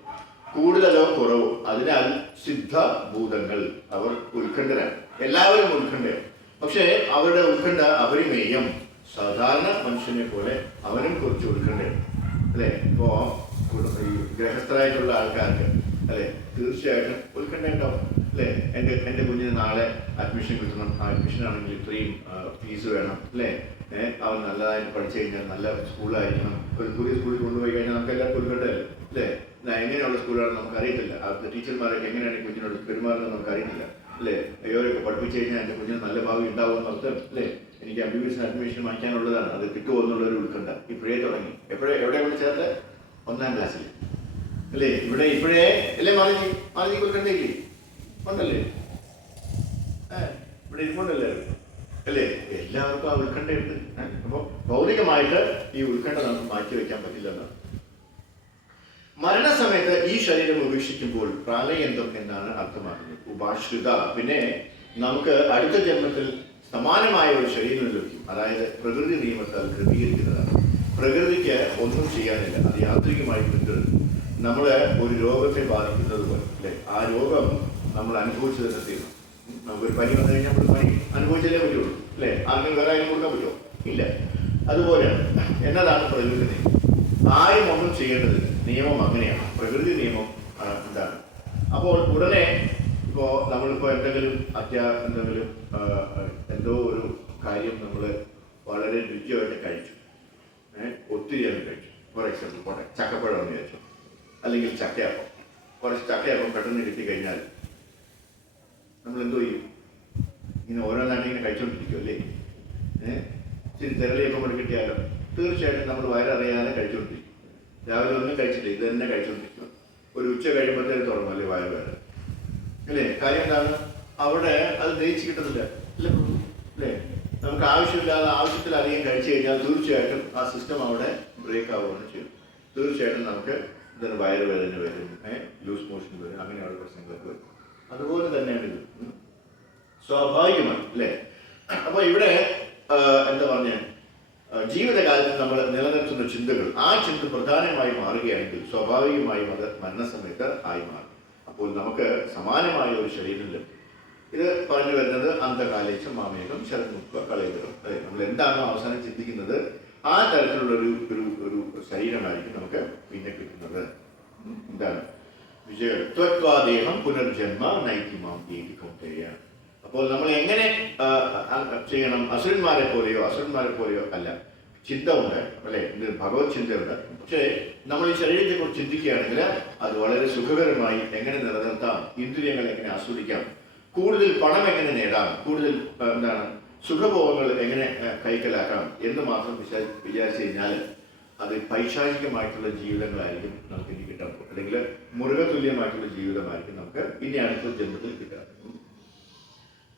കൂടുതലോ കുറവോ അതിനാൽ സിദ്ധഭൂതങ്ങൾ അവർ ഉത്കണ്ഠരാണ്. എല്ലാവരും ഉത്കണ്ഠയാണ്. പക്ഷേ അവരുടെ ഉത്കണ്ഠ അപരിമേയം. സാധാരണ മനുഷ്യനെ പോലെ അവനും കുറച്ച് ഉത്കണ്ഠയാണ് അല്ലേ. ഇപ്പോ ഈ ഗൃഹസ്ഥരായിട്ടുള്ള ആൾക്കാർക്ക് അല്ലെ തീർച്ചയായിട്ടും ഉത്കണ്ഠ ഉണ്ടാവും അല്ലേ. എൻ്റെ കുഞ്ഞിന് നാളെ അഡ്മിഷൻ കിട്ടണം. ആ അഡ്മിഷൻ ആണെങ്കിൽ ഇത്രയും ഫീസ് വേണം അല്ലേ. അവൻ നല്ലതായിട്ട് പഠിച്ചു കഴിഞ്ഞാൽ നല്ല സ്കൂളായിരിക്കണം. ഒരു പുതിയ സ്കൂളിൽ കൊണ്ടുപോയി കഴിഞ്ഞാൽ നമുക്ക് എല്ലാവർക്കും ഉത്കണ്ഠയല്ലേ അല്ലേ. എങ്ങനെയുള്ള സ്കൂളാണെന്ന് നമുക്ക് അറിയത്തില്ല. അവിടുത്തെ ടീച്ചർമാരൊക്കെ എങ്ങനെയാണ് കുഞ്ഞിനോട് പെരുമാറുന്നത് നമുക്ക് അറിയത്തില്ല അല്ലേ. അയ്യോരൊക്കെ പഠിപ്പിച്ചു കഴിഞ്ഞാൽ എൻ്റെ കുഞ്ഞിന് നല്ല ഭാവി ഉണ്ടാവുമെന്ന് അർത്ഥം അല്ലേ. എനിക്ക് MBBS അഡ്മിഷൻ വാങ്ങിക്കാനുള്ളതാണ്, അത് കിട്ടുമോ എന്നുള്ളൊരു ഉത്കണ്ഠ ഇപ്പോഴേ തുടങ്ങി. എവിടെ കൊണ്ട് ചേർത്ത് 1ാം ക്ലാസ്സിൽ അല്ലേ. ഇപ്പോഴേ അല്ലേ മാലജി ഉത്കണ്ഠയില്ലേ ഉണ്ടല്ലേ. ഇവിടെ ഇരിപ്പുണ്ടല്ലേ അല്ലേ. എല്ലാവർക്കും ആ ഉത്കണ്ഠയുണ്ട്. അപ്പോൾ ഭൗതികമായിട്ട് ഈ ഉത്കണ്ഠ നമുക്ക് മാറ്റി വയ്ക്കാൻ പറ്റില്ലെന്നാണ്. മരണസമയത്ത് ഈ ശരീരം ഉപേക്ഷിക്കുമ്പോൾ പ്രാണയന്തം എന്നാണ് അർത്ഥമാക്കുന്നത്. ഉപാശ്രിത. പിന്നെ നമുക്ക് അടുത്ത ജന്മത്തിൽ സമാനമായ ഒരു ശരീരം ലഭിക്കും. അതായത് പ്രകൃതി നിയമത്താൽ ക്രമീകരിക്കുന്നതാണ്. പ്രകൃതിക്ക് ഒന്നും ചെയ്യാനില്ല, അത് യാന്ത്രികമായി പിന്തുടരും. നമ്മൾ ഒരു രോഗത്തെ ബാധിക്കുന്നത് പോലെ അല്ലെ. ആ രോഗം നമ്മൾ അനുഭവിച്ചു തന്നെ തീരണം. നമുക്കൊരു പനി വന്നു കഴിഞ്ഞാൽ നമ്മൾ പനി അനുഭവിച്ചാലേ പറ്റുള്ളൂ അല്ലേ. ആർക്കും വേറെ ആരും കൊടുക്കാൻ പറ്റുമോ? ഇല്ല. അതുപോലെ എന്നതാണ് പ്രകൃതി നിയമം. ആരും ഒന്നും ചെയ്യേണ്ടതില്ല. നിയമം അങ്ങനെയാണ്. പ്രകൃതി നിയമം എന്താണ്. അപ്പോൾ ഉടനെ നമ്മളിപ്പോൾ എന്തെങ്കിലും എന്തോ ഒരു കാര്യം നമ്മൾ വളരെ രുചിയായിട്ട് കഴിച്ചു, ഒത്തിരി അത് കഴിച്ചു. ഫോർ എക്സാമ്പിൾ പോട്ടെ, ചക്കപ്പഴം എന്ന് വിചാരിച്ചു, അല്ലെങ്കിൽ ചക്കയപ്പം. കുറച്ച് ചക്കയപ്പം പെട്ടെന്ന് കിട്ടിക്കഴിഞ്ഞാൽ നമ്മൾ എന്തോ ചെയ്യും? ഇങ്ങനെ ഓരോന്നായിട്ട് ഇങ്ങനെ കഴിച്ചുകൊണ്ടിരിക്കും അല്ലേ. ഇച്ചിരി തിരളിയപ്പം കൂടെ കിട്ടിയാലോ തീർച്ചയായിട്ടും നമ്മൾ വയററിയാതെ കഴിച്ചുകൊണ്ടിരിക്കും. രാവിലെ ഒന്നും കഴിച്ചില്ല, ഇത് തന്നെ കഴിച്ചുകൊണ്ടിരിക്കും. ഒരു ഉച്ച കഴിയുമ്പോഴത്തേക്ക് തുടങ്ങും അല്ലേ വയറ് വേറെ അല്ലേ. കാര്യം എന്താണ്? അവിടെ അത് ദഹിച്ച് കിട്ടുന്നില്ല അല്ലേ. നമുക്ക് ആവശ്യമില്ലാതെ ആവശ്യത്തിലധികം കഴിച്ചു കഴിഞ്ഞാൽ തീർച്ചയായിട്ടും ആ സിസ്റ്റം അവിടെ ബ്രേക്ക് ആവുകയാണ് ചെയ്യും. തീർച്ചയായിട്ടും നമുക്ക് എന്താണ് വയറുവേദന വരും, ലൂസ് മോഷൻ വരും, അങ്ങനെയുള്ള പ്രശ്നങ്ങളൊക്കെ വരും. അതുപോലെ തന്നെയാണ് ഇത് സ്വാഭാവികമാണ് അല്ലേ. അപ്പോൾ ഇവിടെ എന്താ പറഞ്ഞ ജീവിതകാലത്ത് നമ്മൾ നിലനിർത്തുന്ന ചിന്തകൾ, ആ ചിന്ത പ്രധാനമായി മാറുകയാണെങ്കിൽ സ്വാഭാവികമായും അത് മരണസമയത്ത് ആയി മാറും. അപ്പോൾ നമുക്ക് സമാനമായ ഒരു ശരീരം ലഭിക്കും. ഇത് പറഞ്ഞു വരുന്നത് അന്ധകാലേശം മാമേകം ശരത്മുക്ക കളയകരം അല്ലെ. നമ്മൾ എന്താണോ അവസാനം ചിന്തിക്കുന്നത് ആ തരത്തിലുള്ള ഒരു ശരീരമായിരിക്കും നമുക്ക് പിന്നെ കിട്ടുന്നത്. എന്താണ് വിജയത്വദേഹം പുനർജന്മ നൈതിമാം ഏകിക്കൗന്ദേയ. അപ്പോൾ നമ്മൾ എങ്ങനെ ചെയ്യണം? അസുരന്മാരെ പോലെയോ അല്ല. ചിന്ത ഉണ്ട് അല്ലെ, ഇത് ഭഗവത് ചിന്തയുണ്ട്. പക്ഷേ നമ്മൾ ഈ ശരീരത്തെക്കുറിച്ച് ചിന്തിക്കുകയാണെങ്കിൽ അത് വളരെ സുഖകരമായി എങ്ങനെ നിലനിർത്താം, ഇന്ദ്രിയങ്ങൾ എങ്ങനെ ആസ്വദിക്കാം, കൂടുതൽ പണം എങ്ങനെ നേടാം, കൂടുതൽ എന്താണ് സുഖഭോഗങ്ങൾ എങ്ങനെ കൈക്കലാക്കാം എന്ന് മാത്രം വിചാരിച്ചു കഴിഞ്ഞാൽ അത് പൈശാചികമായിട്ടുള്ള ജീവിതങ്ങളായിരിക്കും നമുക്ക് ഇനി കിട്ടാൻ പോകും. അല്ലെങ്കിൽ മൃഗതുല്യമായിട്ടുള്ള ജീവിതമായിരിക്കും നമുക്ക് ഇനി അടുത്ത ജന്മത്തിൽ കിട്ടാൻ.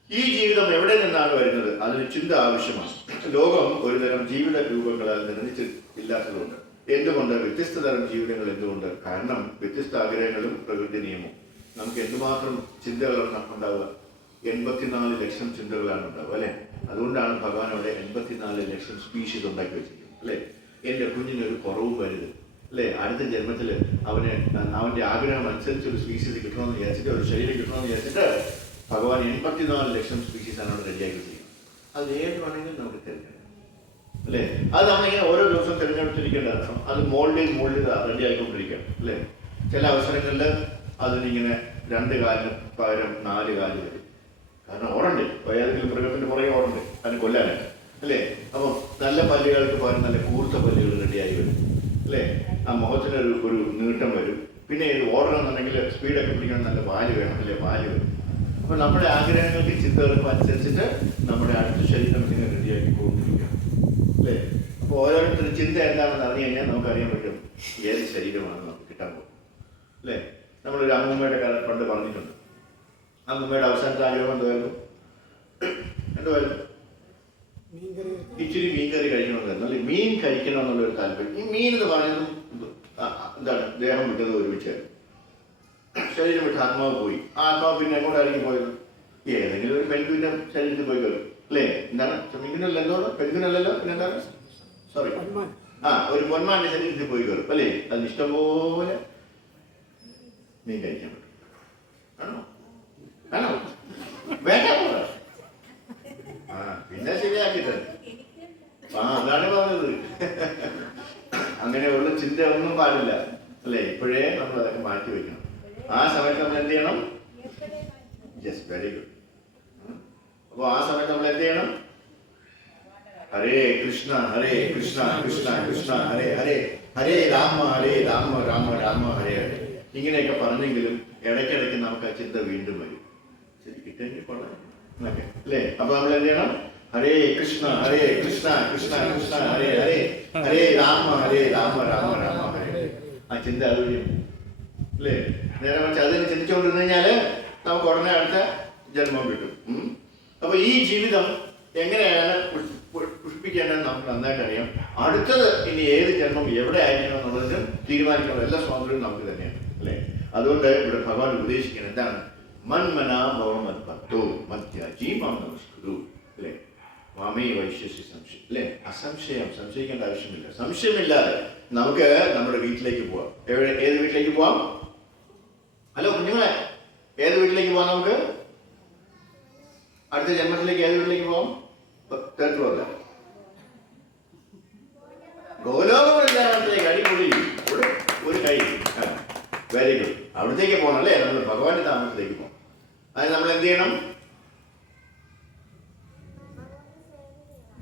ഈ ജീവിതം എവിടെ നിന്നാണ് വരുന്നത്? അതിന് ചിന്ത ആവശ്യമാണ്. ലോകം ഒരുതരം ജീവിത രൂപങ്ങളാൽ നിർമ്മിച്ചില്ലാത്തതുകൊണ്ട്. എന്തുകൊണ്ട്? വ്യത്യസ്ത തരം ജീവിതങ്ങൾ എന്തുകൊണ്ട്? കാരണം വ്യത്യസ്ത ആഗ്രഹങ്ങളും പ്രകൃതി നിയമവും. നമുക്ക് എന്തുമാത്രം ചിന്തകളാണ് ഉണ്ടാവുക? 84 ലക്ഷം ചിന്തകളാണ് ഉണ്ടാവുക അല്ലെ. അതുകൊണ്ടാണ് ഭഗവാൻ അവിടെ 84 ലക്ഷം സ്പീഷീസ് ഉണ്ടാക്കി വെച്ചിരിക്കുന്നത് അല്ലെ. എൻ്റെ കുഞ്ഞിനൊരു കുറവും വരുത് അല്ലെ. അടുത്ത ജന്മത്തിൽ അവൻ്റെ ആഗ്രഹം അനുസരിച്ച് ഒരു സ്പീഷീസ് കിട്ടണമെന്ന് വിചാരിച്ചിട്ട്, ഒരു ശരീരം കിട്ടണമെന്ന് വിചാരിച്ചിട്ട് ഭഗവാൻ 84 ലക്ഷം സ്പീഷീസാണ് അവിടെ റെഡിയാക്കി ചെയ്യുന്നത്. അത് ഏത് വേണമെങ്കിലും നമുക്ക് തിരഞ്ഞെടുക്കാം അല്ലേ. അത് നമ്മളിങ്ങനെ ഓരോ ദിവസം തിരഞ്ഞെടുത്തിരിക്കേണ്ടതാണ്. അത് മോൾഡ് റെഡി ആയിക്കൊണ്ടിരിക്കുകയാണ് അല്ലേ. ചില അവസരങ്ങളിൽ അതിനിങ്ങനെ 2 കാലിന് പകരം 4 കാല് വരും. കാരണം ഓടണ്ടേ, ഏതെങ്കിലും മൃഗത്തിന്റെ പുറകെ ഓടണ്ടേ അതിന് കൊല്ലാനായിട്ട് അല്ലേ. അപ്പം നല്ല പല്ലുകൾക്ക് പകരം നല്ല കൂർത്ത പല്ലുകൾ റെഡിയായി വരും അല്ലേ. ആ മുഖത്തിനൊരു നീട്ടം വരും. പിന്നെ ഇത് ഓടണമെന്നുണ്ടെങ്കിൽ സ്പീഡൊക്കെ പിടിക്കണം, നല്ല വാല് വേണം അല്ലേ, വാല് വരും. അപ്പൊ നമ്മുടെ ആഗ്രഹങ്ങൾക്ക് ചിന്തകൾക്കും അനുസരിച്ചിട്ട് നമ്മുടെ അടുത്ത ശരീരം ഇങ്ങനെ റെഡിയാക്കി കൊണ്ടിരിക്കുകയാണ് അല്ലേ. അപ്പോൾ ഓരോരുത്തരും ചിന്ത എന്താണെന്ന് അറിഞ്ഞു കഴിഞ്ഞാൽ നമുക്കറിയാൻ പറ്റും ഏത് ശരീരമാണ് നമുക്ക് കിട്ടാൻ പോകും അല്ലേ. നമ്മളൊരു അമ്മൂമ്മയുടെ കഥ പണ്ട് പറഞ്ഞിട്ടുണ്ട്. അമ്മൂമ്മയുടെ അവസാനത്തെ ആഗ്രഹം എന്തുവായിരുന്നു? ഇച്ചിരി മീൻകറി കഴിക്കണമെന്നായിരുന്നു അല്ലെ. മീൻ കഴിക്കണം എന്നുള്ളൊരു താല്പര്യം. ഈ മീൻ എന്ന് പറയുന്നതും എന്താണ്, ദേഹം വിട്ടത് ഒരുമിച്ചായിരുന്നു. ശരീരം വിട്ട് ആത്മാവ് പോയി. ആത്മാവ് പിന്നെ എങ്ങോട്ടായിരിക്കും പോയത്? ഏതെങ്കിലും ഒരു പെൻഗ്വിന്റെ ശരീരത്തിൽ പോയി കയറും അല്ലേ. എന്താണ് പെൻഗ്വിനല്ല, എന്തോന്ന് പെൻഗ്വിനല്ലല്ലോ, പിന്നെ എന്താണ് സോറി, ഒരു പൊന്മാന്റെ ശരീരത്തിൽ പോയി കയറും അല്ലേ? അതിന് ഇഷ്ടംപോലെ മീൻ കഴിക്കാൻ പറ്റും. ആണോ? ആണോ? വേണ്ട. പിന്നെ ശരിയാക്കിട്ട് അതാണ് പറഞ്ഞത്. അങ്ങനെയുള്ള ചിന്ത ഒന്നും പാടില്ല അല്ലേ? ഇപ്പോഴേ നമ്മൾ അതൊക്കെ മാറ്റി വെക്കണം. ആ സമയത്ത് നമ്മൾ എന്ത് ചെയ്യണം? Yes, very good. അപ്പൊ ആ സമയത്ത് നമ്മൾ എന്ത് ചെയ്യണം? ഹരേ കൃഷ്ണ ഹരേ കൃഷ്ണ കൃഷ്ണ കൃഷ്ണ ഹരേ ഹരേ, ഹരേ രാമ ഹരേ രാമ രാമ രാമ ഹരേ ഹരേ, ഇങ്ങനെയൊക്കെ പറഞ്ഞെങ്കിലും ഇടയ്ക്കിടയ്ക്ക് നമുക്ക് ആ ചിന്ത വീണ്ടും വരും. ശരി, കിട്ടെങ്കിൽ കൊള്ളാം അല്ലേ? അപ്പൊ നമ്മൾ എന്ത് ചെയ്യണം? ഹരേ കൃഷ്ണ കൃഷ്ണ കൃഷ്ണ ഹരേ ഹരേ, ഹരേ രാമ രാമ രാമ ഹരേ. ആ ചിന്ത അത് വരും അല്ലേ? നേരെ മറിച്ച് അതിന് ചിന്തിച്ചുകൊണ്ടിരുന്നു കഴിഞ്ഞാല് നമുക്ക് ഉടനെ അടുത്ത ജന്മം കിട്ടും. അപ്പൊ ഈ ജീവിതം എങ്ങനെയാണ് പുഷ്പിക്കേണ്ടതെന്ന് നമുക്ക് നന്നായിട്ട് അറിയാം. അടുത്തത് ഇനി ഏത് ജന്മം എവിടെ ആയിരിക്കണം എന്നുള്ളതിന് തീരുമാനിക്കാനുള്ള എല്ലാ സ്വാതന്ത്ര്യവും നമുക്ക് തന്നെയാണ് അല്ലേ? അതുകൊണ്ട് ഇവിടെ ഭഗവാൻ ഉപദേശിക്കുന്നത് എന്താണ്? മന്മനാ ഭവമത് ഭക്തോ മധ്യാജീ മാം നമസ്കുരു അല്ലേ? മാമേ വൈശ്യസി സംശയം അല്ലേ? അസംശയം, സംശയിക്കേണ്ട ആവശ്യമില്ല. സംശയമില്ലാതെ നമുക്ക് നമ്മുടെ വീട്ടിലേക്ക് പോവാം. ഏത് വീട്ടിലേക്ക് പോവാം? ഹലോ കുഞ്ഞുങ്ങളെ, ഏത് വീട്ടിലേക്ക് പോവാം? നമുക്ക് അടുത്ത ജന്മത്തിലേക്ക് ഏത് വീട്ടിലേക്ക് പോവാം? കേട്ടുവല്ല, ഗോലോകത്തിലേക്ക്. അടിപൊളി, ഒരു കൈ. Very good. അവിടത്തേക്ക് പോകണം അല്ലേ? നമ്മൾ ഭഗവാന്റെ താമസത്തിലേക്ക് പോകാം. അതിന് നമ്മൾ എന്ത് ചെയ്യണം?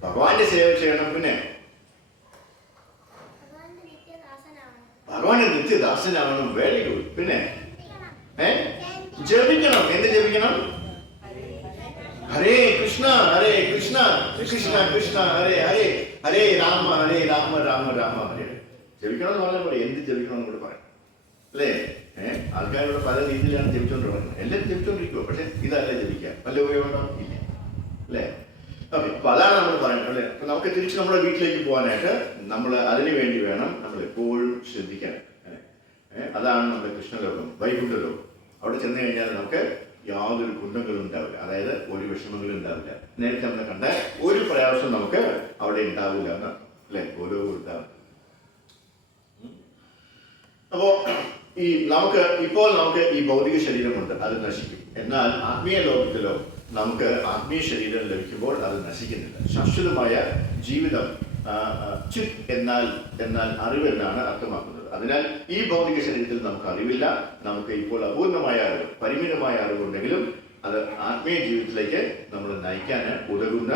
ഭഗവാന്റെ സേവ ചെയ്യണം. പിന്നെ ഭഗവാന്റെ നിത്യദാസനാവണം. Very good. പിന്നെ ജപിക്കണം. എന്ത് ജപിക്കണം? ഹരേ കൃഷ്ണ കൃഷ്ണ കൃഷ്ണ ഹരേ ഹരേ, ഹരേ രാമ രാമ രാമ ഹരേ. ജപിക്കണം എന്ന് പറഞ്ഞാൽ പോലെ എന്ത് ജപിക്കണം എന്ന് കൂടെ പറയാം അല്ലേ? ആൾക്കാരുടെ പല രീതിയിലാണ് ജപിച്ചുകൊണ്ടിരിക്കുന്നത്. എല്ലാവരും ജപിച്ചുകൊണ്ടിരിക്കുമോ? പക്ഷെ ഇതല്ല ജപിക്കുക. വല്ല ഉപയോഗം ഇല്ല അല്ലേ? ഓക്കെ, അപ്പൊ അതാണ് നമ്മൾ പറയുന്നത് അല്ലേ? അപ്പൊ നമുക്ക് തിരിച്ച് നമ്മുടെ വീട്ടിലേക്ക് പോകാനായിട്ട് നമ്മൾ അതിനു വേണ്ടി വേണം നമ്മൾ എപ്പോഴും ശ്രദ്ധിക്കാൻ. അതാണ് നമ്മുടെ കൃഷ്ണലോകം, വൈകുണ്ഠലോകം. അവിടെ ചെന്ന് കഴിഞ്ഞാൽ നമുക്ക് യാതൊരു കുണ്ടങ്ങളും ഉണ്ടാവില്ല, അതായത് ഒരു വിഷമങ്ങളും ഉണ്ടാവില്ല. നേരത്തെ നമ്മൾ കണ്ട ഒരു പ്രയാസവും നമുക്ക് അവിടെ ഉണ്ടാവില്ല എന്ന് അല്ലെ? ഓരോ ഉണ്ടാവില്ല. അപ്പോ ഇപ്പോൾ നമുക്ക് ഈ ഭൗതിക ശരീരമുണ്ട്, അത് നശിക്കും. എന്നാൽ ആത്മീയ ലോകത്തിലോ നമുക്ക് ആത്മീയ ശരീരം ലഭിക്കുമ്പോൾ അത് നശിക്കുന്നില്ല. ശാശ്വതമായ ജീവിതം. ചിത് എന്നാൽ അറിവെന്നാണ് അർത്ഥമാക്കുന്നത്. അതിനാൽ ഈ ഭൗതിക ശരീരത്തിൽ നമുക്ക് അറിവില്ല. നമുക്ക് ഇപ്പോൾ അപൂർണമായ അറിവ്, പരിമിതമായ അറിവുണ്ടെങ്കിലും അത് ആത്മീയ ജീവിതത്തിലേക്ക് നമ്മൾ നയിക്കാൻ ഉതകുന്ന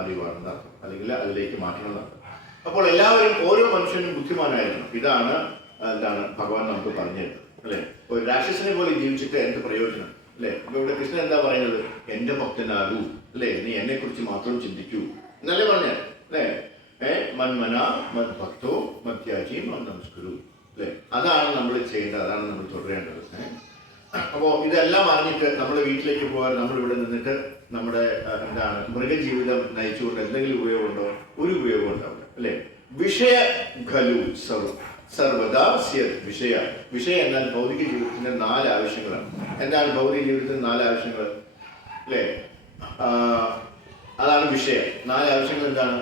അറിവാണെന്ന് അർത്ഥം, അല്ലെങ്കിൽ അതിലേക്ക് മാറ്റണമെന്നർത്ഥം. അപ്പോൾ എല്ലാവരും, ഓരോ മനുഷ്യനും ബുദ്ധിമാനായിരുന്നു. ഇതാണ് എന്താണ് ഭഗവാൻ നമുക്ക് പറഞ്ഞു തരുന്നത് അല്ലെ? ഒരു രാക്ഷസനെ പോലെ ജീവിച്ചിട്ട് എന്ത് പ്രയോജനം അല്ലെ? അപ്പൊ ഇവിടെ കൃഷ്ണൻ എന്താ പറയുന്നത്? എന്റെ ഭക്തനാകൂ അല്ലെ? നീ എന്നെ കുറിച്ച് മാത്രം ചിന്തിക്കൂ എന്നല്ലേ പറഞ്ഞ അല്ലെ? മന്മന മത് ഭക്തോ മധ്യാജി മാം നമസ്കുരു അല്ലെ? അതാണ് നമ്മൾ ചെയ്യേണ്ടത്, അതാണ് നമ്മൾ തുടരേണ്ടത്. അപ്പോൾ ഇതെല്ലാം അറിഞ്ഞിട്ട് നമ്മുടെ വീട്ടിലേക്ക് പോകാൻ നമ്മൾ ഇവിടെ നിന്നിട്ട് നമ്മുടെ എന്താണ് മൃഗജീവിതം നയിച്ചുകൊണ്ട് എന്തെങ്കിലും ഉപയോഗമുണ്ടോ? ഒരു ഉപയോഗം ഉണ്ടാവില്ല അല്ലെ? വിഷയ ഖലു സർവദാ വിഷയ എന്നാൽ ഭൗതിക ജീവിതത്തിന്റെ 4 ആവശ്യങ്ങളാണ്. എന്താണ് ഭൗതിക ജീവിതത്തിന്റെ 4 ആവശ്യങ്ങൾ അല്ലേ? അതാണ് വിഷയം. 4 ആവശ്യങ്ങൾ എന്താണ്?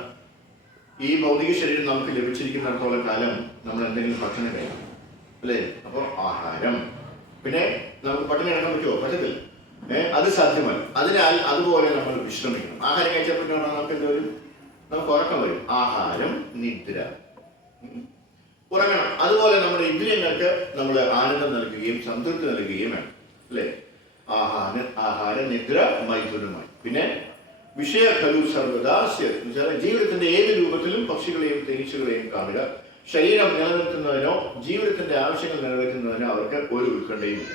ഈ ഭൗതിക ശരീരം നമുക്ക് ലഭിച്ചിരിക്കുന്നിടത്തോളം കാലം നമ്മൾ എന്തെങ്കിലും ഭക്ഷണം കഴിക്കണം അല്ലേ? അപ്പോൾ ആഹാരം. പിന്നെ നമുക്ക് പട്ടിണി കിടക്കാൻ പറ്റുമോ? പറ്റത്തില്ല. അത് സാധ്യമല്ല. അതിനാൽ അതുപോലെ നമ്മൾ വിശ്രമിക്കണം. ആഹാരം കഴിച്ചപ്പോഴാണ് നമുക്ക് എന്ത് വരും? നമുക്ക് ഉറക്കം വരും. ആഹാരം, നിദ്ര, ഉറങ്ങണം. അതുപോലെ നമ്മുടെ ഇന്ദ്രിയങ്ങൾക്ക് നമ്മൾ ആനന്ദം നൽകുകയും സംതൃപ്തി നൽകുകയും വേണം അല്ലേ? ആഹാരം, നിദ്ര, മൈഥുനമായി. പിന്നെ വിഷയ ഖലു സർവദാസ്യ, ജീവിതത്തിന്റെ ഏത് രൂപത്തിലും പക്ഷികളെയും തേനീച്ചകളെയും കാണുക. ശരീരം നിലനിർത്തുന്നതിനോ ജീവിതത്തിന്റെ ആവശ്യങ്ങൾ നിറവേറ്റുന്നതിനോ അവർക്ക് ഒരു ഉത്കണ്ഠയുമില്ല.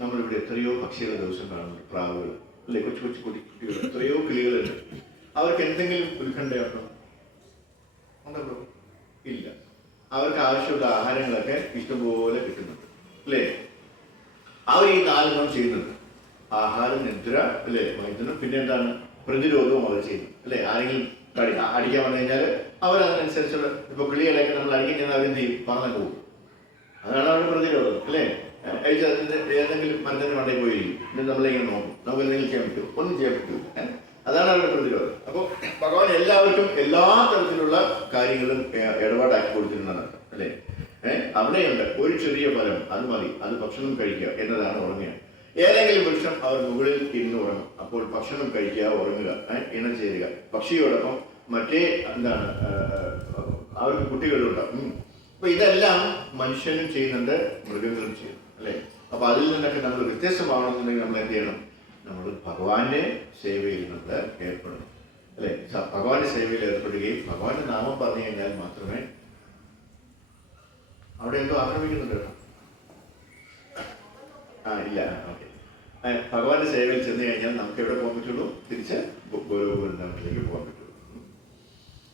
നമ്മളിവിടെ എത്രയോ പക്ഷികളെ ദിവസം കാണുന്നു, പ്രാവുകൾ അല്ലെ? കൊച്ചു കൊച്ചു കുട്ടികൾ, എത്രയോ കിളികളുണ്ട്. അവർക്ക് എന്തെങ്കിലും ഉത്കണ്ഠയുണ്ടോ? ഉണ്ടോ? ഇല്ല. അവർക്ക് ആവശ്യമുള്ള ആഹാരങ്ങളൊക്കെ ഇഷ്ടംപോലെ കിട്ടുന്നുണ്ട് അല്ലേ? അവർ ഈ 4 ചെയ്യുന്നുണ്ട്. ആഹാരം, നിദ്ര അല്ലേ, മൈഥുനം, പിന്നെ എന്താണ് പ്രതിരോധവും അവർ ചെയ്യുന്നു അല്ലേ? ആരെങ്കിലും അടിക്കാൻ വന്നു കഴിഞ്ഞാൽ അവരതിനനുസരിച്ചുള്ള, ഇപ്പൊ കിളികളെയൊക്കെ നമ്മൾ അടിക്കാൻ ചെന്നാൽ അവരെന്ത് ചെയ്യും? പറന്നു പോകും. അതാണ് അവരുടെ പ്രതിരോധം അല്ലേ? ഏതെങ്കിലും മരത്തിന്റെ മണ്ടയിൽ പോയിരിക്കും, എന്നിട്ട് നമ്മളിങ്ങനെ നോക്കും, നമുക്ക് എന്തെങ്കിലും ചെയ്യാൻ പറ്റുമോ? ഒന്നും ചെയ്യാൻ പറ്റുമോ? അതാണ് അതാണ് അവരുടെ പ്രതിരോധം. അപ്പോൾ ഭഗവാൻ എല്ലാവർക്കും എല്ലാ തരത്തിലുള്ള കാര്യങ്ങളും ഇടപാടാക്കി കൊടുത്തിരുന്നതാണ് അല്ലേ. അവിടെയുണ്ട് ഒരു ചെറിയ ഫലം, അത് മതി, അത് ഭക്ഷണം കഴിക്കുക എന്നതാണ് ഉറങ്ങുക. ഏതെങ്കിലും വൃക്ഷം അവർ മുകളിൽ ഇരുന്ന് ഉറങ്ങും, അപ്പോൾ ഭക്ഷണം കഴിക്കുക, ഉറങ്ങുക, ഇണം ചേരുക. പക്ഷിയോടൊപ്പം മറ്റേ എന്താണ് അവർക്ക് കുട്ടികളുണ്ടാവും. അപ്പൊ ഇതെല്ലാം മനുഷ്യനും ചെയ്യുന്നുണ്ട്, മൃഗങ്ങളും ചെയ്യുന്നു അല്ലേ. അപ്പൊ അതിൽ നിന്നൊക്കെ നമ്മൾ വ്യത്യസ്തമാവണമെന്നുണ്ടെങ്കിൽ നമ്മൾ എന്ത് ചെയ്യണം? നമ്മൾ ഭഗവാന്റെ സേവയിൽ നമ്മൾ ഏർപ്പെടണം അല്ലെ. ഭഗവാന്റെ സേവയിൽ ഏർപ്പെടുകയും ഭഗവാന്റെ നാമം പറഞ്ഞു കഴിഞ്ഞാൽ മാത്രമേ. അവിടെ എന്തോ ആക്രമിക്കുന്നുണ്ട് കേട്ടോ. ഇല്ല, ഓക്കെ. ഭഗവാന്റെ സേവയിൽ ചെന്ന് കഴിഞ്ഞാൽ നമുക്ക് എവിടെ പോകാൻ പറ്റുള്ളൂ? തിരിച്ച് ഗോലോകവൃന്ദാവനത്തിലേക്ക് പോകാൻ പറ്റുള്ളൂ.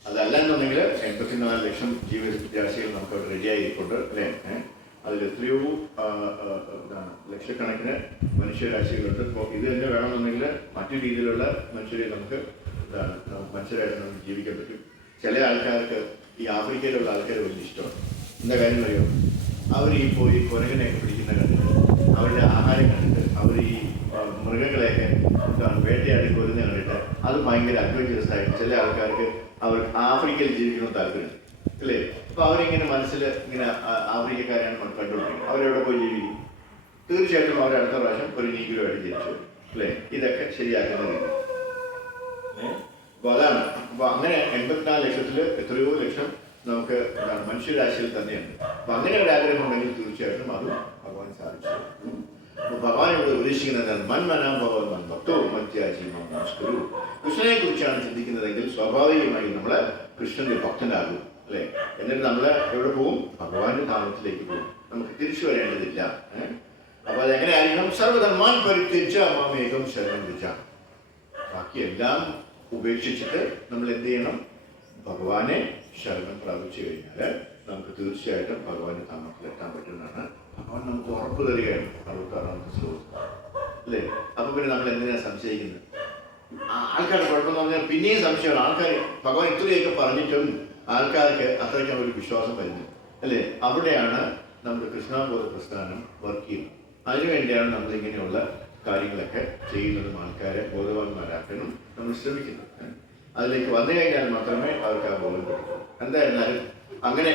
അതല്ല എന്നുണ്ടെങ്കിൽ 84 ലക്ഷം ജീവരാശികൾ നമുക്ക് അവിടെ റെഡിയായിക്കൊണ്ട് അല്ലേ. അതിൽ എത്രയോ ലക്ഷക്കണക്കിന് മനുഷ്യരാശികളുണ്ട്. ഇപ്പോൾ ഇത് തന്നെ വേണമെന്നുണ്ടെങ്കിൽ മറ്റു രീതിയിലുള്ള മനുഷ്യരെ നമുക്ക് മനുഷ്യരായിട്ട് നമുക്ക് ജീവിക്കാൻ പറ്റും. ചില ആൾക്കാർക്ക് ഈ ആഫ്രിക്കയിലുള്ള ആൾക്കാർ വലിയ ഇഷ്ടമാണ്. എന്താ കാര്യം അറിയോ? അവർ ഈ പോയി കുരങ്ങനെയൊക്കെ പിടിക്കുന്ന കണ്ടിട്ട്, അവരുടെ ആഹാരം കണ്ടിട്ട്, അവർ ഈ മൃഗങ്ങളെയൊക്കെ വേട്ടയാടി കൊല്ലുന്ന കണ്ടിട്ട് അത് ഭയങ്കര അഡ്വഞ്ചറസ് ആയിട്ട് ചില ആൾക്കാർക്ക് അവർ ആഫ്രിക്കയിൽ ജീവിക്കണം താല്പര്യം അല്ലേ. അപ്പൊ അവരിങ്ങനെ മനസ്സിൽ ഇങ്ങനെ ആഫ്രിക്കക്കാരെയാണ് കണ്ടുകൊണ്ടിരിക്കുന്നത്. അവരെവിടെ പോയി ജീവിക്കും? തീർച്ചയായിട്ടും അവർ അടുത്ത പ്രാവശ്യം ഒരു നീഗ്രോ ആയിട്ട് ജനിച്ചു അല്ലേ. ഇതൊക്കെ ശരിയാക്കുന്ന രീതി. അപ്പൊ അതാണ്. അപ്പൊ അങ്ങനെ 84 ലക്ഷത്തിൽ എത്രയോ ലക്ഷം നമുക്ക് മനുഷ്യരാശിയിൽ തന്നെയുണ്ട്. അപ്പൊ അങ്ങനെ ഒരു ആഗ്രഹം ഉണ്ടെങ്കിൽ തീർച്ചയായിട്ടും അത് ഭഗവാൻ സാധിച്ചു. അപ്പൊ ഭഗവാൻ ഇവിടെ ഉപദേശിക്കുന്നത് മന്മനാം ഭഗവാൻ മൻഭക്തോ മത്യാജി നമസ്കരു. കൃഷ്ണനെ കുറിച്ചാണ് ചിന്തിക്കുന്നതെങ്കിൽ സ്വാഭാവികമായി നമ്മള് കൃഷ്ണന്റെ ഭക്തനാകും അല്ലെ. എന്നിട്ട് നമ്മള് എവിടെ പോകും? ഭഗവാന്റെ ധാമത്തിലേക്ക് പോകും. നമുക്ക് തിരിച്ചു വരേണ്ടതില്ല. അപ്പൊ അതെങ്ങനെയായിരിക്കണം? സർവധർമാൻ പരിത്യജ മാമേകം ശരണം വിജ. ബാക്കിയെല്ലാം ഉപേക്ഷിച്ചിട്ട് നമ്മൾ എന്ത് ചെയ്യണം? ഭഗവാനെ ശരണം പ്രാപിച്ചു കഴിഞ്ഞാൽ നമുക്ക് തീർച്ചയായിട്ടും ഭഗവാന്റെ ധാമത്തിൽ എത്താൻ പറ്റുന്നതാണ് ഭഗവാൻ നമുക്ക് ഉറപ്പ് തരികയാണ്. 66-ാമത്തെ ശ്ലോകം അല്ലേ. അപ്പൊ പിന്നെ നമ്മൾ എന്തിനാ സംശയിക്കുന്നത്? ആൾക്കാരുടെ കുഴപ്പമെന്ന് പറഞ്ഞാൽ പിന്നെയും സംശയമാണ്. ആൾക്കാർ ഭഗവാൻ ഇത്രയൊക്കെ പറഞ്ഞിട്ടും ആൾക്കാർക്ക് അത്രയ്ക്കും ഒരു വിശ്വാസം വരുന്നു അല്ലേ. അവിടെയാണ് നമ്മുടെ കൃഷ്ണബോധ പ്രസ്ഥാനം വർക്ക് ചെയ്യുന്നത്. അതിനുവേണ്ടിയാണ് നമ്മൾ ഇങ്ങനെയുള്ള കാര്യങ്ങളൊക്കെ ചെയ്യുന്നതും ആൾക്കാരെ ബോധവാന്മാരാക്കാനും നമ്മൾ ശ്രമിക്കുന്നത്. അതിലേക്ക് വന്നു കഴിഞ്ഞാൽ മാത്രമേ അവർക്ക് ആ ബോധം കിട്ടൂ. എന്തായിരുന്നാലും അങ്ങനെ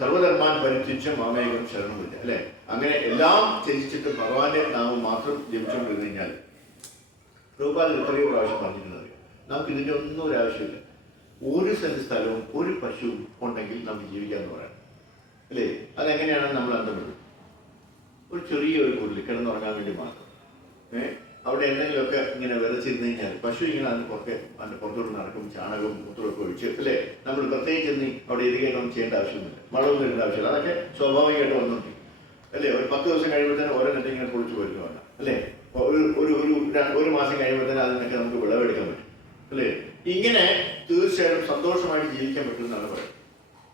സർവധർമാൻ പരിത്യജ മാമേകം ശരണം വിജ അല്ലെ. അങ്ങനെ എല്ലാം ത്യജിച്ചിട്ട് ഭഗവാന്റെ നാമം മാത്രം ജപിച്ചുകൊണ്ടിരുന്നു കഴിഞ്ഞാൽ പ്രഭുപാദൻ എത്രയോ പ്രാവശ്യം പറഞ്ഞിട്ടുള്ളത് നമുക്ക് ഇതിൻ്റെ ഒന്നും ഒരു ആവശ്യമില്ല. ഒരു സെന്റ് സ്ഥലവും ഒരു പശുവും ഉണ്ടെങ്കിൽ നമുക്ക് ജീവിക്കാമെന്ന് പറയാം അല്ലേ. അതെങ്ങനെയാണ് നമ്മൾ അന്തപ്പെടുന്നത്? ഒരു ചെറിയൊരു കുടിൽ കിടന്നുറങ്ങാൻ വേണ്ടി മാത്രം. അവിടെ എന്തെങ്കിലുമൊക്കെ ഇങ്ങനെ വിതച്ചിരുന്നു കഴിഞ്ഞാൽ പശു ഇങ്ങനെ അതിൻ്റെ പുറത്തോട്ട് നടക്കും, ചാണകവും മൂത്രമൊക്കെ ഒഴിച്ച് അല്ലേ. നമ്മൾ പ്രത്യേകിച്ച് എന്നി അവിടെ ഇരിക്കുകയൊന്നും ചെയ്യേണ്ട ആവശ്യമൊന്നുമില്ല, വളവും തരേണ്ട ആവശ്യമില്ല. അതൊക്കെ സ്വാഭാവികമായിട്ട് വന്നുണ്ട് അല്ലേ. ഒരു 10 ദിവസം കഴിയുമ്പോഴത്തേനും ഓരോ നെറ്റ് ഇങ്ങനെ പൊളിച്ചു വരുന്നതാണ് അല്ലേ. ഒരു മാസം കഴിയുമ്പോഴത്തേനും അതിനൊക്കെ നമുക്ക് വിളവെടുക്കാൻ പറ്റും അല്ലേ. ഇങ്ങനെ തീർച്ചയായിട്ടും സന്തോഷമായിട്ട് ജീവിക്കാൻ പറ്റുമെന്നാണ് പറയുന്നത്.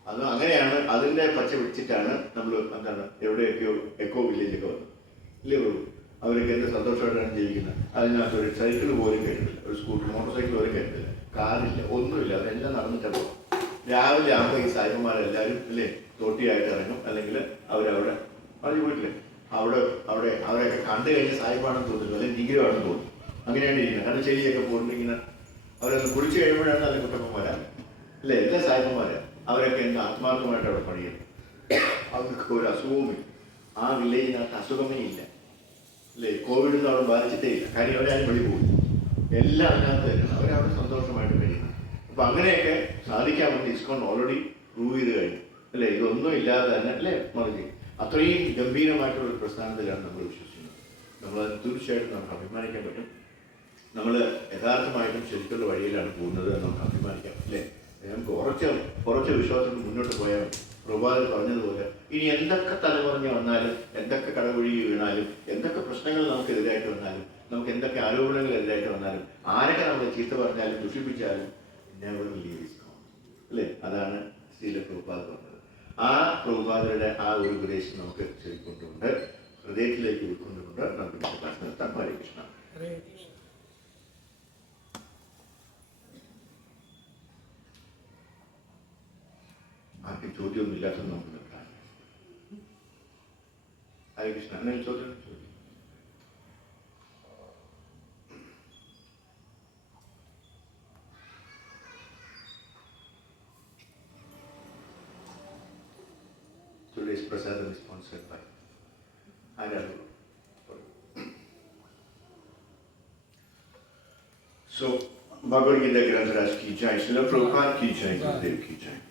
അത് അങ്ങനെയാണ്. അതിൻ്റെ പച്ച പിടിച്ചിട്ടാണ് നമ്മൾ എന്താണ് എവിടെയൊക്കെയോ എക്കോ വില്ലേജൊക്കെ വന്നത് ഇല്ലേ. അവരൊക്കെ എന്ത് സന്തോഷമായിട്ടാണ് ജീവിക്കുന്നത്. അതിനകത്ത് ഒരു സൈക്കിൾ പോലും കയറ്റില്ല, ഒരു സ്കൂട്ടർ മോട്ടോർ സൈക്കിൾ പോലും കയറ്റില്ല, കാറില്ല, ഒന്നുമില്ല. അതെല്ലാം നടന്നിട്ടാണ് പോകും. രാവിലെ ആകുമ്പോൾ ഈ സായിപ്പന്മാരെല്ലാവരും അല്ലേ തോട്ടിയായിട്ട് ഇറങ്ങും. അല്ലെങ്കിൽ അവരവിടെ പറഞ്ഞു പോയിട്ടില്ലേ, അവരെയൊക്കെ കണ്ടു കഴിഞ്ഞ് സായിപ്പാണെന്ന് തോന്നില്ല, അല്ലെങ്കിൽ നിഗരമാണെന്ന് തോന്നും. അങ്ങനെയാണ് ഇരിക്കുന്നത്. കാരണം ചെടിയൊക്കെ പോയിട്ട് ഇങ്ങനെ അവരൊന്ന് കുളിച്ച് കഴിയുമ്പോഴാണ് നല്ല കുട്ടപ്പന്മാരാണ് അല്ലേ. എല്ലാ സായിപ്പന്മാരാണ്. അവരൊക്കെ എന്ത് ആത്മാർത്ഥമായിട്ട് അവിടെ പണിയുന്നത്. അവർക്ക് ഒരു അസുഖവുമില്ല. ആ വില്ലേജിനകത്ത് അസുഖമേ ഇല്ല അല്ലേ. കോവിഡൊന്നും അവിടെ ബാധിച്ചിട്ടേ ഇല്ല. കാര്യം അവരാരും വെളി പോകും. എല്ലാം അതിനകത്ത് തന്നെയാണ്. അവരവിടെ സന്തോഷമായിട്ട് കഴിയുന്നത്. അപ്പൊ അങ്ങനെയൊക്കെ സാധിക്കാമെന്ന് ഇസ്കോൺ ഓൾറെഡി പ്രൂവ് ചെയ്ത് കഴിഞ്ഞു അല്ലേ. ഇതൊന്നും ഇല്ലാതെ തന്നെ അല്ലേ മറിച്ച് അത്രയും ഗംഭീരമായിട്ടുള്ള ഒരു പ്രസ്ഥാനത്തിലാണ് നമ്മൾ വിശ്വസിക്കുന്നത്. നമ്മളത് തീർച്ചയായിട്ടും നമുക്ക് അഭിമാനിക്കാൻ പറ്റും. നമ്മൾ യഥാർത്ഥമായിട്ടും ശരിക്കുള്ള വഴിയിലാണ് പോകുന്നത് എന്ന് നമുക്ക് അഭിമാനിക്കാം അല്ലേ. നമുക്ക് കുറച്ച് വിശ്വാസം മുന്നോട്ട് പോയാൽ പ്രഭാത് പറഞ്ഞതുപോലെ ഇനി എന്തൊക്കെ തലമുറഞ്ഞ് വന്നാലും, എന്തൊക്കെ കടകുഴി വീണാലും, എന്തൊക്കെ പ്രശ്നങ്ങൾ നമുക്കെതിരായിട്ട് വന്നാലും, നമുക്ക് എന്തൊക്കെ ആരോപണങ്ങൾ എതിരായിട്ട് വന്നാലും, ആരൊക്കെ നമ്മൾ ചീത്ത പറഞ്ഞാലും ദുഷിപ്പിച്ചാലും നെവർ ലീവ് ദിസ് കോമൺ അല്ലേ. അതാണ് ശ്രീല പ്രഭുപാദ് പറഞ്ഞത്. ആ പ്രഭുപാദരുടെ ആ ഒരു ഉപദേശം നമുക്ക് ശരിക്കൊണ്ടുകൊണ്ട് ഹൃദയത്തിലേക്ക് ഉൾക്കൊണ്ടുകൊണ്ട് നമുക്ക് ക്ലാസ് നിർത്താം. ഹരേ കൃഷ്ണ. ആർക്കും ചോദ്യമൊന്നും ഇല്ലാത്തത് നമുക്ക് നിർത്താം. ഹരേ കൃഷ്ണ. എന്തെങ്കിലും ചോദ്യം? today's prasadam is sponsored by Anaru. So, Bhagavad Gita Granth Raj ki jai, Srila Prabhupada ki jai, Gurudev ki jai.